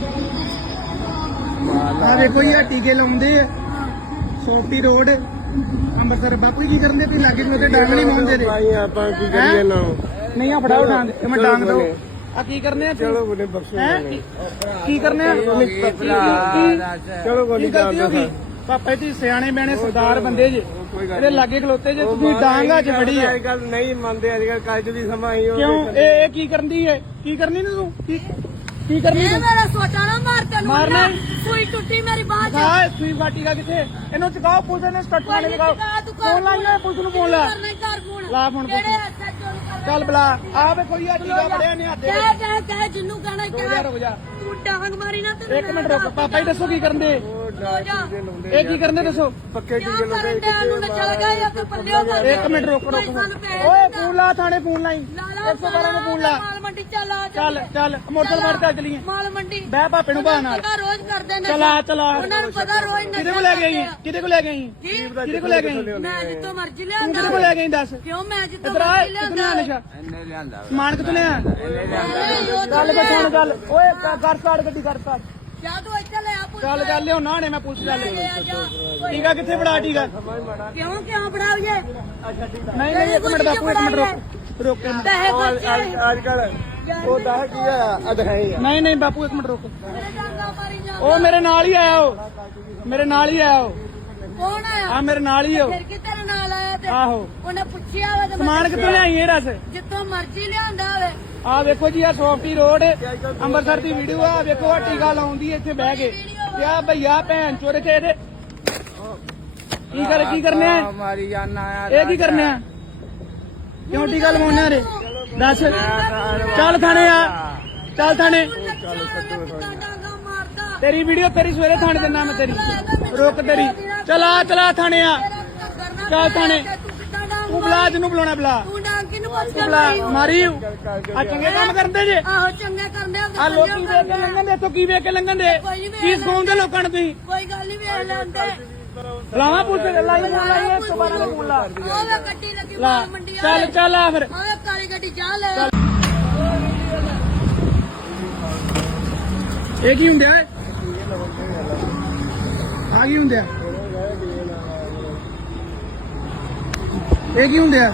Speaker 1: ਆ ਦੇਖੋ ਜੀ ਆ ਟੀਕੇ ਲਾਉਂਦੇ ਆ ਸੌਫਟੀ ਰੋਡ ਅੰਮ੍ਰਿਤਸਰ ਬਾਪੂ ਜੀ ਕੀ ਕਰਦੇ ਤੁਸੀਂ ਲਾਗੇ ਨੂੰ ਤੇ ਡਾਂਗ ਨਹੀਂ ਮਾਉਂਦੇ ਦੇ
Speaker 2: ਭਾਈ ਆਪਾਂ ਕੀ ਕਰੀਏ ਨਾ
Speaker 1: ਨਹੀਂ ਆ ਫੜਾਓ ਡਾਂਗ ਤੇ ਮੈਂ ਡਾਂਗ ਦਊ ਆ ਕੀ ਕਰਨੇ ਆ
Speaker 2: ਚਲੋ ਬਨੇ ਬਖਸ਼ੋ
Speaker 1: ਹੈ ਕੀ ਕਰਨੇ ਆ
Speaker 2: ਚਲੋ
Speaker 1: ਕੀ ਗਲਤੀ ਹੋ ਗਈ ਪਾਪਾ ਜੀ ਸਿਆਣੇ ਬਿਆਣੇ ਸਰਦਾਰ ਬੰਦੇ ਜੇ ਇਹਦੇ ਲਾਗੇ ਖਲੋਤੇ ਜੇ ਤੁਸੀਂ ਡਾਂਗਾ ਚ ਫੜੀ ਆ
Speaker 2: ਅੱਜ ਕੱਲ ਨਹੀਂ ਮੰਨਦੇ ਅੱਜ ਕੱਲ ਕੱਜ ਦੀ ਸਮਾਂ ਹੀ ਹੋ
Speaker 1: ਕਿਉਂ ਇਹ ਕੀ ਕਰਨਦੀ ਹੈ ਕੀ ਕਰਨੀ ਨੀ ਤੂੰ ਕੀ ਕਰਨੀ
Speaker 3: ਇਹ
Speaker 1: ਤੂੰ
Speaker 3: ਮੇਰਾ ਸੋਟਾ ਨਾ ਮਾਰ ਤੈਨੂੰ
Speaker 1: ਮਾਰਨਾ?
Speaker 3: ਸੂਈ ਟੁੱਟੀ ਮੇਰੀ ਬਾਹ ਚ
Speaker 1: ਕਾ ਸੂਈ ਬਾਟੀ ਦਾ ਕਿੱਥੇ ਇਹਨੂੰ ਚਕਾਓ ਪੁਲਿਸ ਨੇ ਸਟੱਟ ਮਾਰੇ ਲਗਾਓ ਫੋਨ ਲਾਈਏ ਪੁਲਿਸ ਨੂੰ ਫੋਨ ਲਾ
Speaker 3: ਕਰਨਾ ਹੀ ਘਰ ਫੋਨ
Speaker 1: ਲਾ ਫੋਨ
Speaker 3: ਕਿਹੜੇ ਹੱਥਾਂ ਚੋਂ ਕਰਨਾ
Speaker 1: ਚੱਲ ਬਲਾ ਆ ਵੇ ਕੋਈ ਆ ਟੀਕਾ ਬੜਿਆ ਨੇ ਹੱਥੇ
Speaker 3: ਕਹਿ ਜਿੰਨੂੰ ਕਹਿਣਾ ਕਹਿ
Speaker 1: ਰੁਕ ਜਾ
Speaker 3: ਤੂੰ ਡਾਂਗ ਮਾਰੀ ਨਾ ਤੈਨੂੰ
Speaker 1: ਇੱਕ ਮਿੰਟ ਰੁਕ ਪਾਪਾ ਜੀ ਦੱਸੋ ਕੀ ਕਰਨ ਦੇ
Speaker 3: ਰੋ ਜਾ
Speaker 1: ਇਹ ਕੀ ਕਰਨ ਦੇ ਦੱਸੋ
Speaker 2: ਪੱਕੇ
Speaker 3: ਕਿਉਂ ਕਰਨ ਡਿਆ ਨੂੰ ਨਾ ਚਲ ਗਿਆ ਜਾਂ ਕੋਈ ਪੱਲਿਓ ਕਰ
Speaker 1: ਇੱਕ ਮਿੰਟ ਰੁਕ ਓਏ ਫੋਨ ਲਾ ਥਾਣੇ ਫੋਨ ਲਾਈ 112 ਨੂੰ ਫੋਨ ਲਾ
Speaker 3: ਮਾਲ ਮੰਡੀ ਚੱਲ ਆ
Speaker 1: ਚੱਲ ਮੋਟਰ ਮਾਰ ਕੇ ਚਲੀਏ
Speaker 3: ਮਾਲ ਮੰਡੀ
Speaker 1: ਬਹਿ ਭਾਪੇ ਨੂੰ ਬਾਹ ਨਾਲ
Speaker 3: ਪਤਾ ਰੋਜ਼ ਕਰਦੇ ਨੇ
Speaker 1: ਚਲਾ
Speaker 3: ਉਹਨਾਂ ਨੂੰ ਪਤਾ ਰੋਜ਼
Speaker 1: ਕਿਹਦੇ ਕੋ ਲੈ ਗਈ ਕਿਹਦੇ ਕੋ ਲੈ ਗਈ
Speaker 3: ਕੀ
Speaker 1: ਕਿਹਦੇ ਕੋ ਲੈ ਗਈ
Speaker 3: ਮੈਂ ਜਿੱਤੋਂ ਮਰਜ਼ੀ
Speaker 1: ਤੂੰ
Speaker 3: ਲਿਆਂਦਾ
Speaker 1: ਕਿਹਦੇ ਕੋ ਲੈ ਗਈ ਦੱਸ
Speaker 3: ਕਿਉਂ ਮੈਂ ਜਿੱਤੋਂ
Speaker 1: ਇਧਰ ਆ
Speaker 3: ਮਰਜ਼ੀ
Speaker 1: ਕਿੱਥੋਂ
Speaker 3: ਲਿਆਂਦਾ
Speaker 1: ਲਿਆ ਨਸ਼ਾ
Speaker 2: ਇਹਨੇ ਲਿਆਂਦਾ
Speaker 1: ਸਮਾਨ ਕਿੱਥੋਂ ਲਿਆ ਚੱਲ ਬਚਾਣ ਚੱਲ ਓਏ ਕਰ ਸਾੜ ਗੱਡੀ ਕਰ ਸਾੜ
Speaker 3: ਜਾ ਤੂੰ ਇੱਥੇ ਲੈ ਆ ਪੁੱਛ
Speaker 1: ਚੱਲ ਲਿਓ ਨਾ ਨੇ ਮੈਂ ਪੁਲਿਸ ਚੱਲ
Speaker 3: ਜਾ
Speaker 1: ਟੀਕਾ ਕਿੱਥੇ ਫੜਾ ਟੀਕਾ
Speaker 3: ਕਿਉਂ ਬੜਾਉਏ
Speaker 1: ਨਹੀਂ ਇੱਕ ਮਿੰਟ ਬਾਪੂ ਇੱਕ ਮਿੰਟ ਰੁਕ ਕੇ
Speaker 3: ਪੈਸੇ
Speaker 2: ਅੱਜ ਕੱਲ ਉਹ ਦੱਸ ਕੀ ਆ ਅਧ ਹੈ ਹੀ ਆ
Speaker 1: ਨਹੀਂ ਬਾਪੂ ਇੱਕ ਮਿੰਟ ਰੁਕ
Speaker 3: ਮੇਰੇ ਡਾਂਗਾ ਮਾਰੀ ਜਾ
Speaker 1: ਉਹ ਮੇਰੇ ਨਾਲ ਹੀ ਆਇਆ ਉਹ ਮੇਰੇ ਨਾਲ ਹੀ ਆਇਆ ਉਹ
Speaker 3: ਕੌਣ ਆਇਆ
Speaker 1: ਆ ਮੇਰੇ ਨਾਲ ਹੀ ਉਹ
Speaker 3: ਫਿਰ ਕਿ ਤੇਰੇ ਨਾਲ ਆਇਆ ਤੇ
Speaker 1: ਆਹੋ
Speaker 3: ਉਹਨੇ ਪੁੱਛਿਆ ਵਾ ਤੇ
Speaker 1: ਸਮਾਨ ਕਿੱਥੋਂ ਲਿਆਈ ਇਹ ਰਸ
Speaker 3: ਜਿੱਥੋਂ ਮਰਜ਼ੀ ਲਿਆਂਦਾ ਹੋਵੇ
Speaker 1: ਆ ਵੇਖੋ ਜੀ ਆ ਸੌਫਟੀ ਰੋਡ ਅੰਮ੍ਰਿਤਸਰ ਦੀ ਵੀਡੀਓ ਆ ਵੇਖੋ ਆ ਟੀਕਾ ਲਾਉਂਦੀ ਇੱਥੇ ਬਹਿ ਕੇ ਤੇ ਆ ਭਈਆ ਭੈਣ ਚੋਰ ਇੱਥੇ ਇਹਦੇ ਕੀ ਕਰਨੇ ਆ
Speaker 2: ਮਾਰੀ ਜਾਨਾ ਆ
Speaker 1: ਇਹ ਕੀ ਕਰਨੇ ਆ ਕਿਉਂ ਟੀਕਾ ਲਵਾਉਣੇ ਰੇ ਦੱਸ ਚੱਲ ਥਾਣੇ ਆ ਚੱਲ ਥਾਣੇ
Speaker 3: ਡਾਂਗਾ ਮਾਰਦਾ
Speaker 1: ਤੇਰੀ ਵੀਡੀਓ ਤੇਰੀ ਸਵੇਰੇ ਥਾਣੇ ਦੇ ਨਾਮ ਤੇਰੀ ਰੁਕ ਤੇਰੀ ਚਲਾ ਥਾਣੇ ਆ ਚੱਲ ਥਾਣੇ ਤੂੰ ਬੁਲਾ ਜਿਹਨੂੰ ਬੁਲਾਉਣਾ ਬੁਲਾ
Speaker 3: ਤੂੰ ਡਾਂਗ ਕਿਨੂੰ
Speaker 1: ਤੂੰ
Speaker 3: ਪੁੱਛਦਾ
Speaker 1: ਬੁਲਾ ਮਾਰੀ ਆ ਚੰਗੇ ਕੰਮ ਕਰਦੇ ਜੇ
Speaker 3: ਆਹੋ ਚੰਗੇ ਕਰਦੇ
Speaker 1: ਆ ਲੋਕੀ ਵੇਖ ਕੇ ਲੰਘਣ ਦੇ ਇੱਥੋਂ ਕੀ ਵੇਖ ਕੇ ਲੰਘਣ ਦੇ ਕੀ ਸਿਖਾਉਂਦੇ ਲੋਕਾਂ ਨੂੰ ਤੁਸੀਂ
Speaker 3: ਕੋਈ ਗੱਲ ਨਹੀਂ ਵੇਖ ਲੈਂਦੇ
Speaker 1: ਲਾਵਾ ਪੁਲਿਸ ਲਾਈ ਫੋਨ ਲਾਈ 112 ਦਾ ਫੋਨ ਲਾ
Speaker 3: ਉਹਦੇ ਗੱਡੀ ਲੱਗੀ
Speaker 1: ਲਾ
Speaker 3: ਮਾਲ ਮੰਡੀ ਆ
Speaker 1: ਚੱਲ ਆ ਫਿਰ
Speaker 3: ਉਹਦੇ ਕਾਲੀ ਗੱਡੀ ਜਾ ਲੈ
Speaker 1: ਇਹ ਕੀ ਹੁੰਦਾ ਆ ਕੀ ਹੁੰਦਾ ਇਹ ਕੀ ਹੁੰਦਾ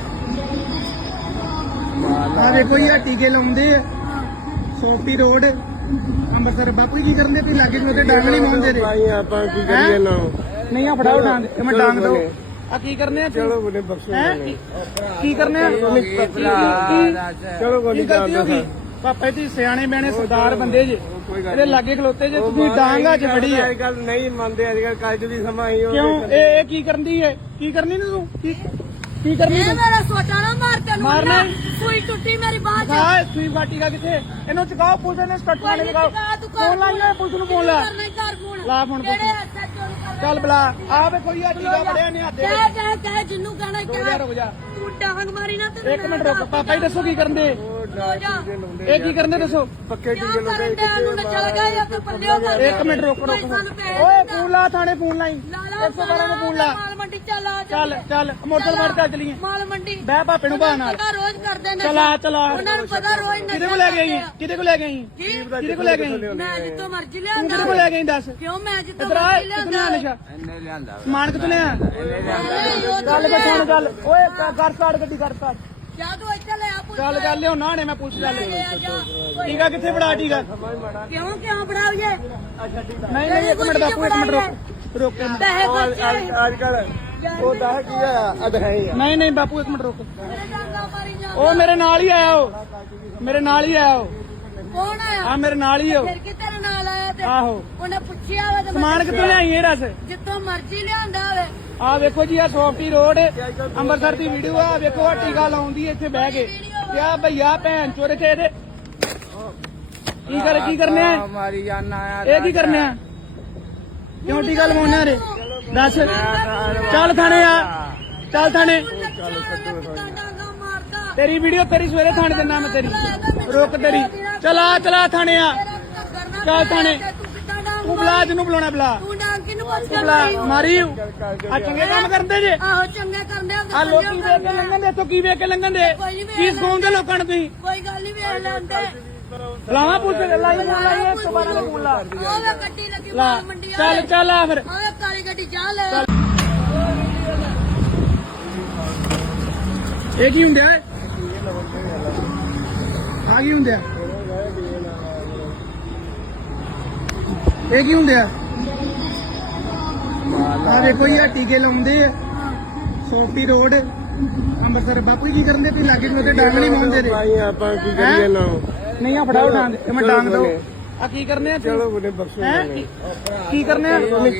Speaker 1: ਆ ਦੇਖੋ ਜੀ ਆ ਟੀਕੇ ਲਾਉਂਦੇ ਆ ਸੌਫਟੀ ਰੋਡ ਅੰਮ੍ਰਿਤਸਰ ਬਾਪੂ ਜੀ ਕੀ ਕਰਦੇ ਤੁਸੀਂ ਲਾਗੇ ਨੂੰ ਤੇ ਡਾਂਗ ਨਹੀਂ ਮਾਉਂਦੇ ਦੇ
Speaker 2: ਭਾਈ ਆਪਾਂ ਕੀ ਕਰੀਏ ਨਾ
Speaker 1: ਨਹੀਂ ਆ ਫੜਾਓ ਡਾਂਗ ਤੇ ਮੈਂ ਡਾਂਗ ਦਊ ਆ ਕੀ ਕਰਨੇ ਆ
Speaker 2: ਚਲੋ ਬਨੇ ਬਖਸ਼ੋ
Speaker 1: ਕੀ ਕਰਨੇ ਆ
Speaker 2: ਚਲੋ
Speaker 1: ਕੀ ਗਲਤੀ ਹੋ ਗਈ ਪਾਪਾ ਜੀ ਸਿਆਣੇ ਬਿਆਣੇ ਸਰਦਾਰ ਬੰਦੇ ਜੇ ਇਹਦੇ ਲਾਗੇ ਖਲੋਤੇ ਜੇ ਤੁਸੀਂ ਡਾਂਗਾ ਚ ਫੜੀ ਆ
Speaker 2: ਅੱਜ ਕੱਲ ਨਹੀਂ ਮੰਨਦੇ ਅੱਜ ਕੱਲ ਕੱਜ ਦੀ ਸਮਾਂ ਹੀ ਹੋ
Speaker 1: ਕਿਉਂ ਇਹ ਕੀ ਕਰਨਦੀ ਹੈ ਕੀ ਕਰਨੀ ਨੀ ਤੂੰ ਕੀ ਕਰਨੀ
Speaker 3: ਇਹ
Speaker 1: ਤੂੰ
Speaker 3: ਮੇਰਾ ਸੋਟਾ ਨਾ ਮਾਰ ਤੈਨੂੰ
Speaker 1: ਮਾਰਨਾ?
Speaker 3: ਸੂਈ ਟੁੱਟੀ ਮੇਰੀ ਬਾਹ ਚ
Speaker 1: ਕਾ ਸੂਈ ਬਾਟੀ ਦਾ ਕਿੱਥੇ ਇਹਨੂੰ ਚਕਾਓ ਪੁਲਿਸ ਨੇ ਸਟੱਟ ਮਾਰੇ ਲਗਾਓ ਫੋਨ ਲਾਈਏ ਪੁਲਿਸ ਨੂੰ ਫੋਨ ਲਾ
Speaker 3: ਕਰਨਾ ਹੀ ਘਰ ਫੋਨ
Speaker 1: ਲਾ ਫੋਨ
Speaker 3: ਕਿਹੜੇ ਹੱਥਾਂ ਚੋਂ ਕਰਨਾ
Speaker 1: ਚੱਲ ਬਲਾ ਆ ਵੇ ਕੋਈ ਆ ਟੀਕਾ ਬੜਿਆ ਨੇ ਹੱਥੇ
Speaker 3: ਕਹਿ ਜਿੰਨੂੰ ਕਹਿਣਾ ਕਹਿ
Speaker 1: ਰੁਕ ਜਾ
Speaker 3: ਤੂੰ ਡਾਂਗ ਮਾਰੀ ਨਾ ਤੈਨੂੰ
Speaker 1: ਇੱਕ ਮਿੰਟ ਰੁਕ ਪਾਪਾ ਜੀ ਦੱਸੋ ਕੀ ਕਰਨ ਦੇ
Speaker 3: ਰੋ ਜਾ
Speaker 1: ਇਹ ਕੀ ਕਰਨ ਦੇ ਦੱਸੋ
Speaker 2: ਪੱਕੇ
Speaker 3: ਕਿਉਂ ਕਰਨ ਡਿਆ ਨੂੰ ਨਾ ਚਲ ਗਿਆ ਜਾਂ ਕੋਈ ਪੱਲਿਓ ਕਰ
Speaker 1: ਇੱਕ ਮਿੰਟ ਰੁਕ ਓਏ ਫੋਨ ਲਾ ਥਾਣੇ ਫੋਨ ਲਾਈ 112 ਨੂੰ ਫੋਨ ਲਾ
Speaker 3: ਮਾਲ ਮੰਡੀ ਚੱਲ ਆ
Speaker 1: ਚੱਲ ਮੋਟਰ ਮਾਰ ਕੇ ਚਲੀਏ
Speaker 3: ਮਾਲ ਮੰਡੀ
Speaker 1: ਬਹਿ ਭਾਪੇ ਨੂੰ ਬਾਹ ਨਾਲ
Speaker 3: ਪਤਾ ਰੋਜ਼ ਕਰਦੇ ਨੇ
Speaker 1: ਚਲਾ
Speaker 3: ਉਹਨਾਂ ਨੂੰ ਪਤਾ ਰੋਜ਼
Speaker 1: ਕਿਹਦੇ ਕੋ ਲੈ ਗਈ ਕਿਹਦੇ ਕੋ ਲੈ ਗਈ ਕਿਹਦੇ ਕੋ ਲੈ ਗਈ
Speaker 3: ਮੈਂ ਜਿੱਤੋਂ ਮਰਜ਼ੀ
Speaker 1: ਤੂੰ
Speaker 3: ਲਿਆਂਦਾ
Speaker 1: ਕਿਹਦੇ ਕੋ ਲੈ ਗਈ ਦੱਸ
Speaker 3: ਕਿਉਂ ਮੈਂ ਜਿੱਤੋਂ
Speaker 1: ਇਧਰ ਆ
Speaker 3: ਮਰਜ਼ੀ
Speaker 1: ਕਿੱਥੋਂ
Speaker 3: ਲਿਆਂਦਾ
Speaker 1: ਲਿਆ ਨਸ਼ਾ
Speaker 2: ਇਹਨੇ ਲਿਆਂਦਾ
Speaker 1: ਸਮਾਨ ਕਿੱਥੋਂ ਲਿਆ ਚੱਲ ਬਚਾਣ ਚੱਲ ਓਏ ਕਰ ਸਾੜ ਗੱਡੀ ਕਰ ਸਾੜ
Speaker 3: ਜਾ ਤੂੰ ਇੱਥੇ ਲੈ ਆ ਪੁਲਿਸ
Speaker 1: ਚੱਲ ਚੱਲ ਲਿਆਉਣਾ ਨੇ ਮੈਂ ਪੁਲਿਸ ਚੱਲ ਟੀਕਾ ਕਿੱਥੇ ਫੜਾ ਟੀਕਾ
Speaker 3: ਕਿਉਂ ਬੜਾਈਏ
Speaker 1: ਨਹੀਂ ਨਹੀਂ ਇੱਕ ਮਿੰਟ ਬਾਪੂ ਇੱਕ ਮਿੰਟ ਰੁਕ
Speaker 3: ਪੈਸੇ ਖਰਚੇ
Speaker 2: ਅੱਜ ਕੱਲ ਉਹ ਦੱਸ ਕੀ ਆ ਅਧ ਹੈ ਹੀ ਆ।
Speaker 1: ਨਹੀਂ ਨਹੀਂ ਬਾਪੂ ਇੱਕ ਮਿੰਟ ਰੁਕ
Speaker 3: ਮੇਰੇ ਡਾਂਗਾ ਮਾਰੀ ਜਾ
Speaker 1: ਉਹ ਮੇਰੇ ਨਾਲ ਹੀ ਆਇਆ ਉਹ ਮੇਰੇ ਨਾਲ ਹੀ ਆਇਆ ਉਹ
Speaker 3: ਕੌਣ ਆਇਆ
Speaker 1: ਆ ਮੇਰੇ ਨਾਲ ਹੀ ਉਹ
Speaker 3: ਫਿਰ ਕਿ ਤੇਰੇ ਨਾਲ ਆਇਆ ਤੇ
Speaker 1: ਆਹੋ
Speaker 3: ਉਹਨੇ ਪੁੱਛਿਆ ਵਾ ਤੇ
Speaker 1: ਸਮਾਨ ਕਿੱਥੋਂ ਲਿਆਈ ਇਹ ਦੱਸ
Speaker 3: ਜਿੱਥੋਂ ਮਰਜ਼ੀ ਲਿਆਂਦਾ ਹੋਵੇ
Speaker 1: ਆ ਵੇਖੋ ਜੀ ਆ ਸੌਫਟੀ ਰੋਡ ਅੰਮ੍ਰਿਤਸਰ ਦੀ ਵੀਡੀਓ ਆ ਵੇਖੋ ਆ ਟੀਕਾ ਲਾਉਂਦੀ ਇੱਥੇ ਬਹਿ ਕੇ ਤੇ ਆ ਭਈਆ ਭੈਣ ਚੋਰ ਇੱਥੇ ਇਹਦੇ ਕੀ ਕਰਨੇ ਆ
Speaker 2: ਮਾਰੀ ਜਾਨਾ ਆ
Speaker 1: ਇਹ ਕੀ ਕਰਨੇ ਆ ਕਿਉਂ ਟੀਕਾ ਲਵਾਉਣੇ ਰੇ ਦੱਸ ਚੱਲ ਥਾਣੇ ਆ ਚੱਲ ਥਾਣੇ
Speaker 3: ਡਾਂਗਾ ਮਾਰਦਾ
Speaker 1: ਤੇਰੀ ਵੀਡੀਓ ਤੇਰੀ ਸਵੇਰੇ ਥਾਣੇ ਦੇ ਨਾਮ ਤੇਰੀ ਰੁਕ ਤੇਰੀ ਚਲਾ ਥਾਣੇ ਆ ਚੱਲ ਥਾਣੇ ਤੂੰ ਬੁਲਾ ਜਿਹਨੂੰ ਬੁਲਾਉਣਾ ਬੁਲਾ
Speaker 3: ਤੂੰ ਡਾਂਗ ਕਿਨੂੰ ਪੁੱਛ
Speaker 1: ਤੂੰ
Speaker 3: ਕੇ
Speaker 1: ਬੁਲਾ ਮਾਰੀ ਆ ਚੰਗੇ ਕੰਮ ਕਰਦੇ ਜੇ
Speaker 3: ਆਹੋ ਚੰਗੇ ਕਰਦੇ ਆ
Speaker 1: ਆ ਲੋਕੀ ਵੇਖ ਕੇ ਲੰਘਣ ਦੇ ਇੱਥੋਂ ਕੀ ਵੇਖ ਕੇ ਲੰਘਣ ਦੇ ਕੀ ਸਿਖਾਉਂਦੇ ਲੋਕਾਂ ਨੂੰ ਤੁਸੀਂ
Speaker 3: ਕੋਈ ਗੱਲ ਨਹੀਂ ਵੇਖ ਲੈਂਦੇ
Speaker 1: ਲਾਵਾ ਪੁੱਛ ਲਾਈ ਇਸ ਤੋਂ ਬਾਅਦ ਫੋਨ ਲਾ
Speaker 3: ਉਹ ਵੇ ਗੱਡੀ ਲੱਗੀ
Speaker 1: ਲਾ
Speaker 3: ਮਾਲ ਮੰਡੀ ਆ
Speaker 1: ਚੱਲ ਆ ਫਿਰ
Speaker 3: ਉਹ ਕਾਲੀ ਗੱਡੀ ਜਾ ਲੈ
Speaker 1: ਇਹ ਕੀ ਹੁੰਦਾ ਹੈ ਆ ਕੀ ਹੁੰਦਾ ਇਹ ਕੀ ਹੁੰਦਾ ਆ ਦੇਖੋ ਜੀ ਆ ਟੀਕੇ ਲਾਉਂਦੇ ਆ ਸੌਫਟੀ ਰੋਡ ਅੰਮ੍ਰਿਤਸਰ ਬਾਪੂ ਜੀ ਕੀ ਕਰਨ ਦੇ ਤੁਸੀਂ ਲਾਗੇ ਨੂੰ ਤੇ ਡਾਂਗ ਨਹੀਂ ਮਾਉਂਦੇ
Speaker 2: ਭਾਈ ਆਪਾਂ ਕੀ ਕਰੀਏ ਨਾ
Speaker 1: ਨਹੀਂ ਆ ਫੜਾਓ ਡਾਂਗ ਇਹ ਮੈਂ ਡਾਂਗ ਦੋ ਆ ਕੀ ਕਰਨੇ ਆ
Speaker 2: ਚਲੋ ਉਹਨੇ ਬਖਸ਼ੋ
Speaker 1: ਹੈ ਕੀ ਕਰਨੇ ਆ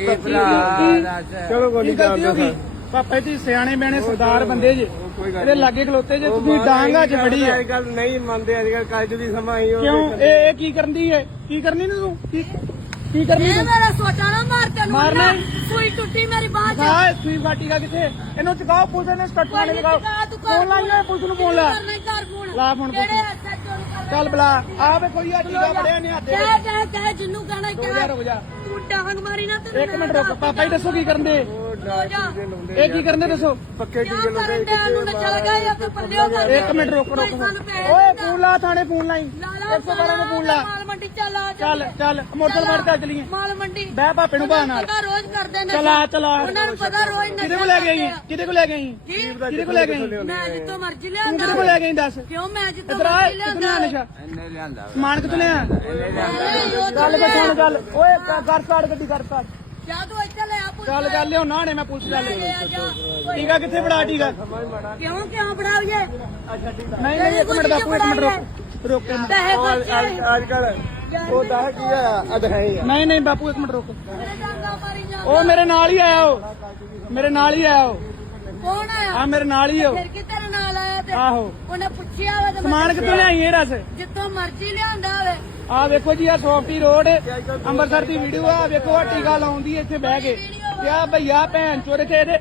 Speaker 2: ਚਲੋ ਕੋਈ
Speaker 1: ਕੀ ਗਲਤੀ ਹੋ ਗਈ ਪਾਪਾ ਜੀ ਸਿਆਣੇ ਬਿਆਣੇ ਸਰਦਾਰ ਬੰਦੇ ਜੇ ਇਹਦੇ ਲਾਗੇ ਖਲੋਤੇ ਜੇ ਤੁਸੀਂ ਡਾਂਗਾ ਚ ਫੜੀ ਆ
Speaker 2: ਅੱਜ ਕੱਲ ਨਹੀਂ ਮੰਨਦੇ ਅੱਜ ਕੱਲ ਕੱਜ ਦੀ ਸਮਾਂ ਹੀ
Speaker 1: ਕਿਉਂ ਇਹ ਕੀ ਕਰਨਦੀ ਹੈ ਕੀ ਕਰਨੀ ਨੀ ਤੂੰ ਕੀ ਕਰਨੀ
Speaker 3: ਇਹ
Speaker 1: ਤੂੰ
Speaker 3: ਮੇਰਾ ਸੋਚਾ ਨਾ ਮਾਰ ਤੈਨੂੰ
Speaker 1: ਮਾਰਨਾ
Speaker 3: ਸੂਈ ਟੁੱਟੀ ਮੇਰੀ ਬਾਹ ਚ
Speaker 1: ਕਾ ਸੂਈ ਬਾਟੀ ਦਾ ਕਿੱਥੇ ਇਹਨੂੰ ਚਕਾਓ ਪੁਲਿਸ ਨੇ ਸਟੱਟ ਮਾਰੇ ਲਗਾਓ ਫੋਨ ਲਾਈਏ ਪੁਲਿਸ ਨੂੰ ਫੋਨ ਲਾ
Speaker 3: ਕਰਨਾ ਹੀ ਘਰ ਫੋਨ
Speaker 1: ਲਾ ਫੋਨ
Speaker 3: ਕਿਹੜੇ ਹੱਥਾਂ ਚੋਂ ਕਰਨਾ
Speaker 1: ਚੱਲ ਬਲਾ ਆ ਵੇ ਕੋਈ ਆ ਟੀਕਾ ਬੜਿਆ ਨਹੀਂ ਹੱਥ ਦੇ
Speaker 3: ਕਹਿ ਜਿੰਨੂੰ ਕਹਿਣਾ
Speaker 1: ਰੁਕ ਜਾ
Speaker 3: ਤੂੰ ਡਾਂਗ ਮਾਰੀ ਨਾ ਤੈਨੂੰ
Speaker 1: ਇੱਕ ਮਿੰਟ ਰੁਕ ਪਾਪਾ ਜੀ ਦੱਸੋ ਕੀ ਕਰਨ ਦੇ
Speaker 3: ਰੋ ਜਾ
Speaker 1: ਇਹ ਕੀ ਕਰਨ ਦੇ ਦੱਸੋ
Speaker 2: ਪੱਕੇ
Speaker 3: ਕਿਉਂ ਕਰਨ ਡਿਆ ਨੂੰ ਨਾ ਚਲ ਗਿਆ ਜਾਂ ਕੋਈ ਪੱਲਿਓ ਕਰ
Speaker 1: ਇੱਕ ਮਿੰਟ ਰੁਕ ਓਏ ਫੋਨ ਲਾ ਥਾਣੇ ਫੋਨ ਲਾਈ
Speaker 3: ਲਾ
Speaker 1: 112 ਨੂੰ ਫੋਨ ਲਾ
Speaker 3: ਮਾਲ ਮੰਡੀ ਚੱਲ ਆ ਜਾ
Speaker 1: ਚੱਲ ਮੋਟਰ ਵੜ ਕੇ ਚਲੀਏ
Speaker 3: ਮਾਲ ਮੰਡੀ
Speaker 1: ਬਹਿ ਭਾਪੇ ਨੂੰ ਬਾਹ ਨਾਲ
Speaker 3: ਪਤਾ ਰੋਜ਼ ਕਰਦੇ ਨੇ
Speaker 1: ਚਲਾ
Speaker 3: ਉਹਨਾਂ ਨੂੰ ਪਤਾ ਰੋਜ਼ ਨਸ਼ਾ
Speaker 1: ਕਿਹਦੇ ਕੋਲ ਲੈ ਗਈ ਕਿਹਦੇ ਕੋਲ ਲੈ ਗਈ
Speaker 3: ਕੀ?
Speaker 1: ਕਿਹਦੇ ਕੋਲ ਲੈ ਗਈ ਤੂੰ
Speaker 3: ਮੈਂ ਜਿੱਤੋਂ ਮਰਜ਼ੀ
Speaker 1: ਕਿਹਦੇ
Speaker 3: ਲਿਆਂਦਾ
Speaker 1: ਕੋਲ ਲੈ ਗਈ ਦੱਸ
Speaker 3: ਕਿਉਂ ਮੈਂ ਜਿੱਤੋਂ
Speaker 1: ਇਧਰ ਆ
Speaker 3: ਮਰਜ਼ੀ
Speaker 1: ਕਿਤਨਾ
Speaker 3: ਲਿਆਂਦਾ
Speaker 1: ਨਸ਼ਾ
Speaker 2: ਇਹਨੇ ਲਿਆਂਦਾ
Speaker 1: ਸਮਾਨ ਕਿਤੋਂ ਲਿਆ ਚੱਲ ਬਸਾਣ ਚੱਲ ਓਏ ਕਰ ਸਾੜ ਗੱਡੀ ਕਰ ਸਾੜ
Speaker 3: ਜਾ ਤੂੰ ਇੱਥੇ ਲੈ ਆ ਪੁਲਿਸ
Speaker 1: ਚੱਲ ਲਿਆਉਣਾ ਨੇ ਮੈਂ ਪੁਲਿਸ ਚੱਲ
Speaker 3: ਜਾ
Speaker 1: ਟੀਕਾ ਕਿੱਥੇ ਫੜਾ ਟੀਕਾ
Speaker 3: ਕਿਉਂ ਬੜਾਈਏ
Speaker 1: ਨਹੀਂ ਨਹੀਂ ਇੱਕ ਮਿੰਟ ਬਾਪੂ ਇੱਕ ਮਿੰਟ ਰੁਕ
Speaker 3: ਪੈਸੇ ਖਰਚੇ
Speaker 2: ਅੱਜ ਕੱਲ ਉਹ ਦੱਸ ਕੀ ਆ ਅਧ ਹੈ ਹੀ ਆ।
Speaker 1: ਨਹੀਂ ਬਾਪੂ ਇੱਕ ਮਿੰਟ ਰੁਕ
Speaker 3: ਮੇਰੇ ਡਾਂਗਾ ਮਾਰੀ ਜਾ
Speaker 1: ਉਹ ਮੇਰੇ ਨਾਲ ਹੀ ਆਇਆ ਉਹ ਮੇਰੇ ਨਾਲ ਹੀ ਆਇਆ ਉਹ
Speaker 3: ਕੌਣ ਆਇਆ
Speaker 1: ਆ ਮੇਰੇ ਨਾਲ ਹੀ ਉਹ
Speaker 3: ਫਿਰ ਕਿ ਤੇਰੇ ਨਾਲ ਆਇਆ ਤੇ
Speaker 1: ਆਹੋ
Speaker 3: ਉਹਨੇ ਪੁੱਛਿਆ ਵਾ ਤੇ
Speaker 1: ਸਮਾਨ ਕਿੱਥੋਂ ਲਿਆਈ ਇਹ ਦੱਸ
Speaker 3: ਜਿੱਥੋਂ ਮਰਜ਼ੀ ਲਿਆਂਦਾ ਹੋਵੇ
Speaker 1: ਆ ਵੇਖੋ ਜੀ ਆ ਸੌਫਟੀ ਰੋਡ ਅੰਮ੍ਰਿਤਸਰ ਦੀ ਵੀਡੀਓ ਆ ਵੇਖੋ ਆ ਟੀਕਾ ਲਾਉਂਦੀ ਇੱਥੇ ਬਹਿ ਕੇ ਤੇ ਆ ਭਈਆ ਭੈਣ ਚੋਰ ਇੱਥੇ ਇਹਦੇ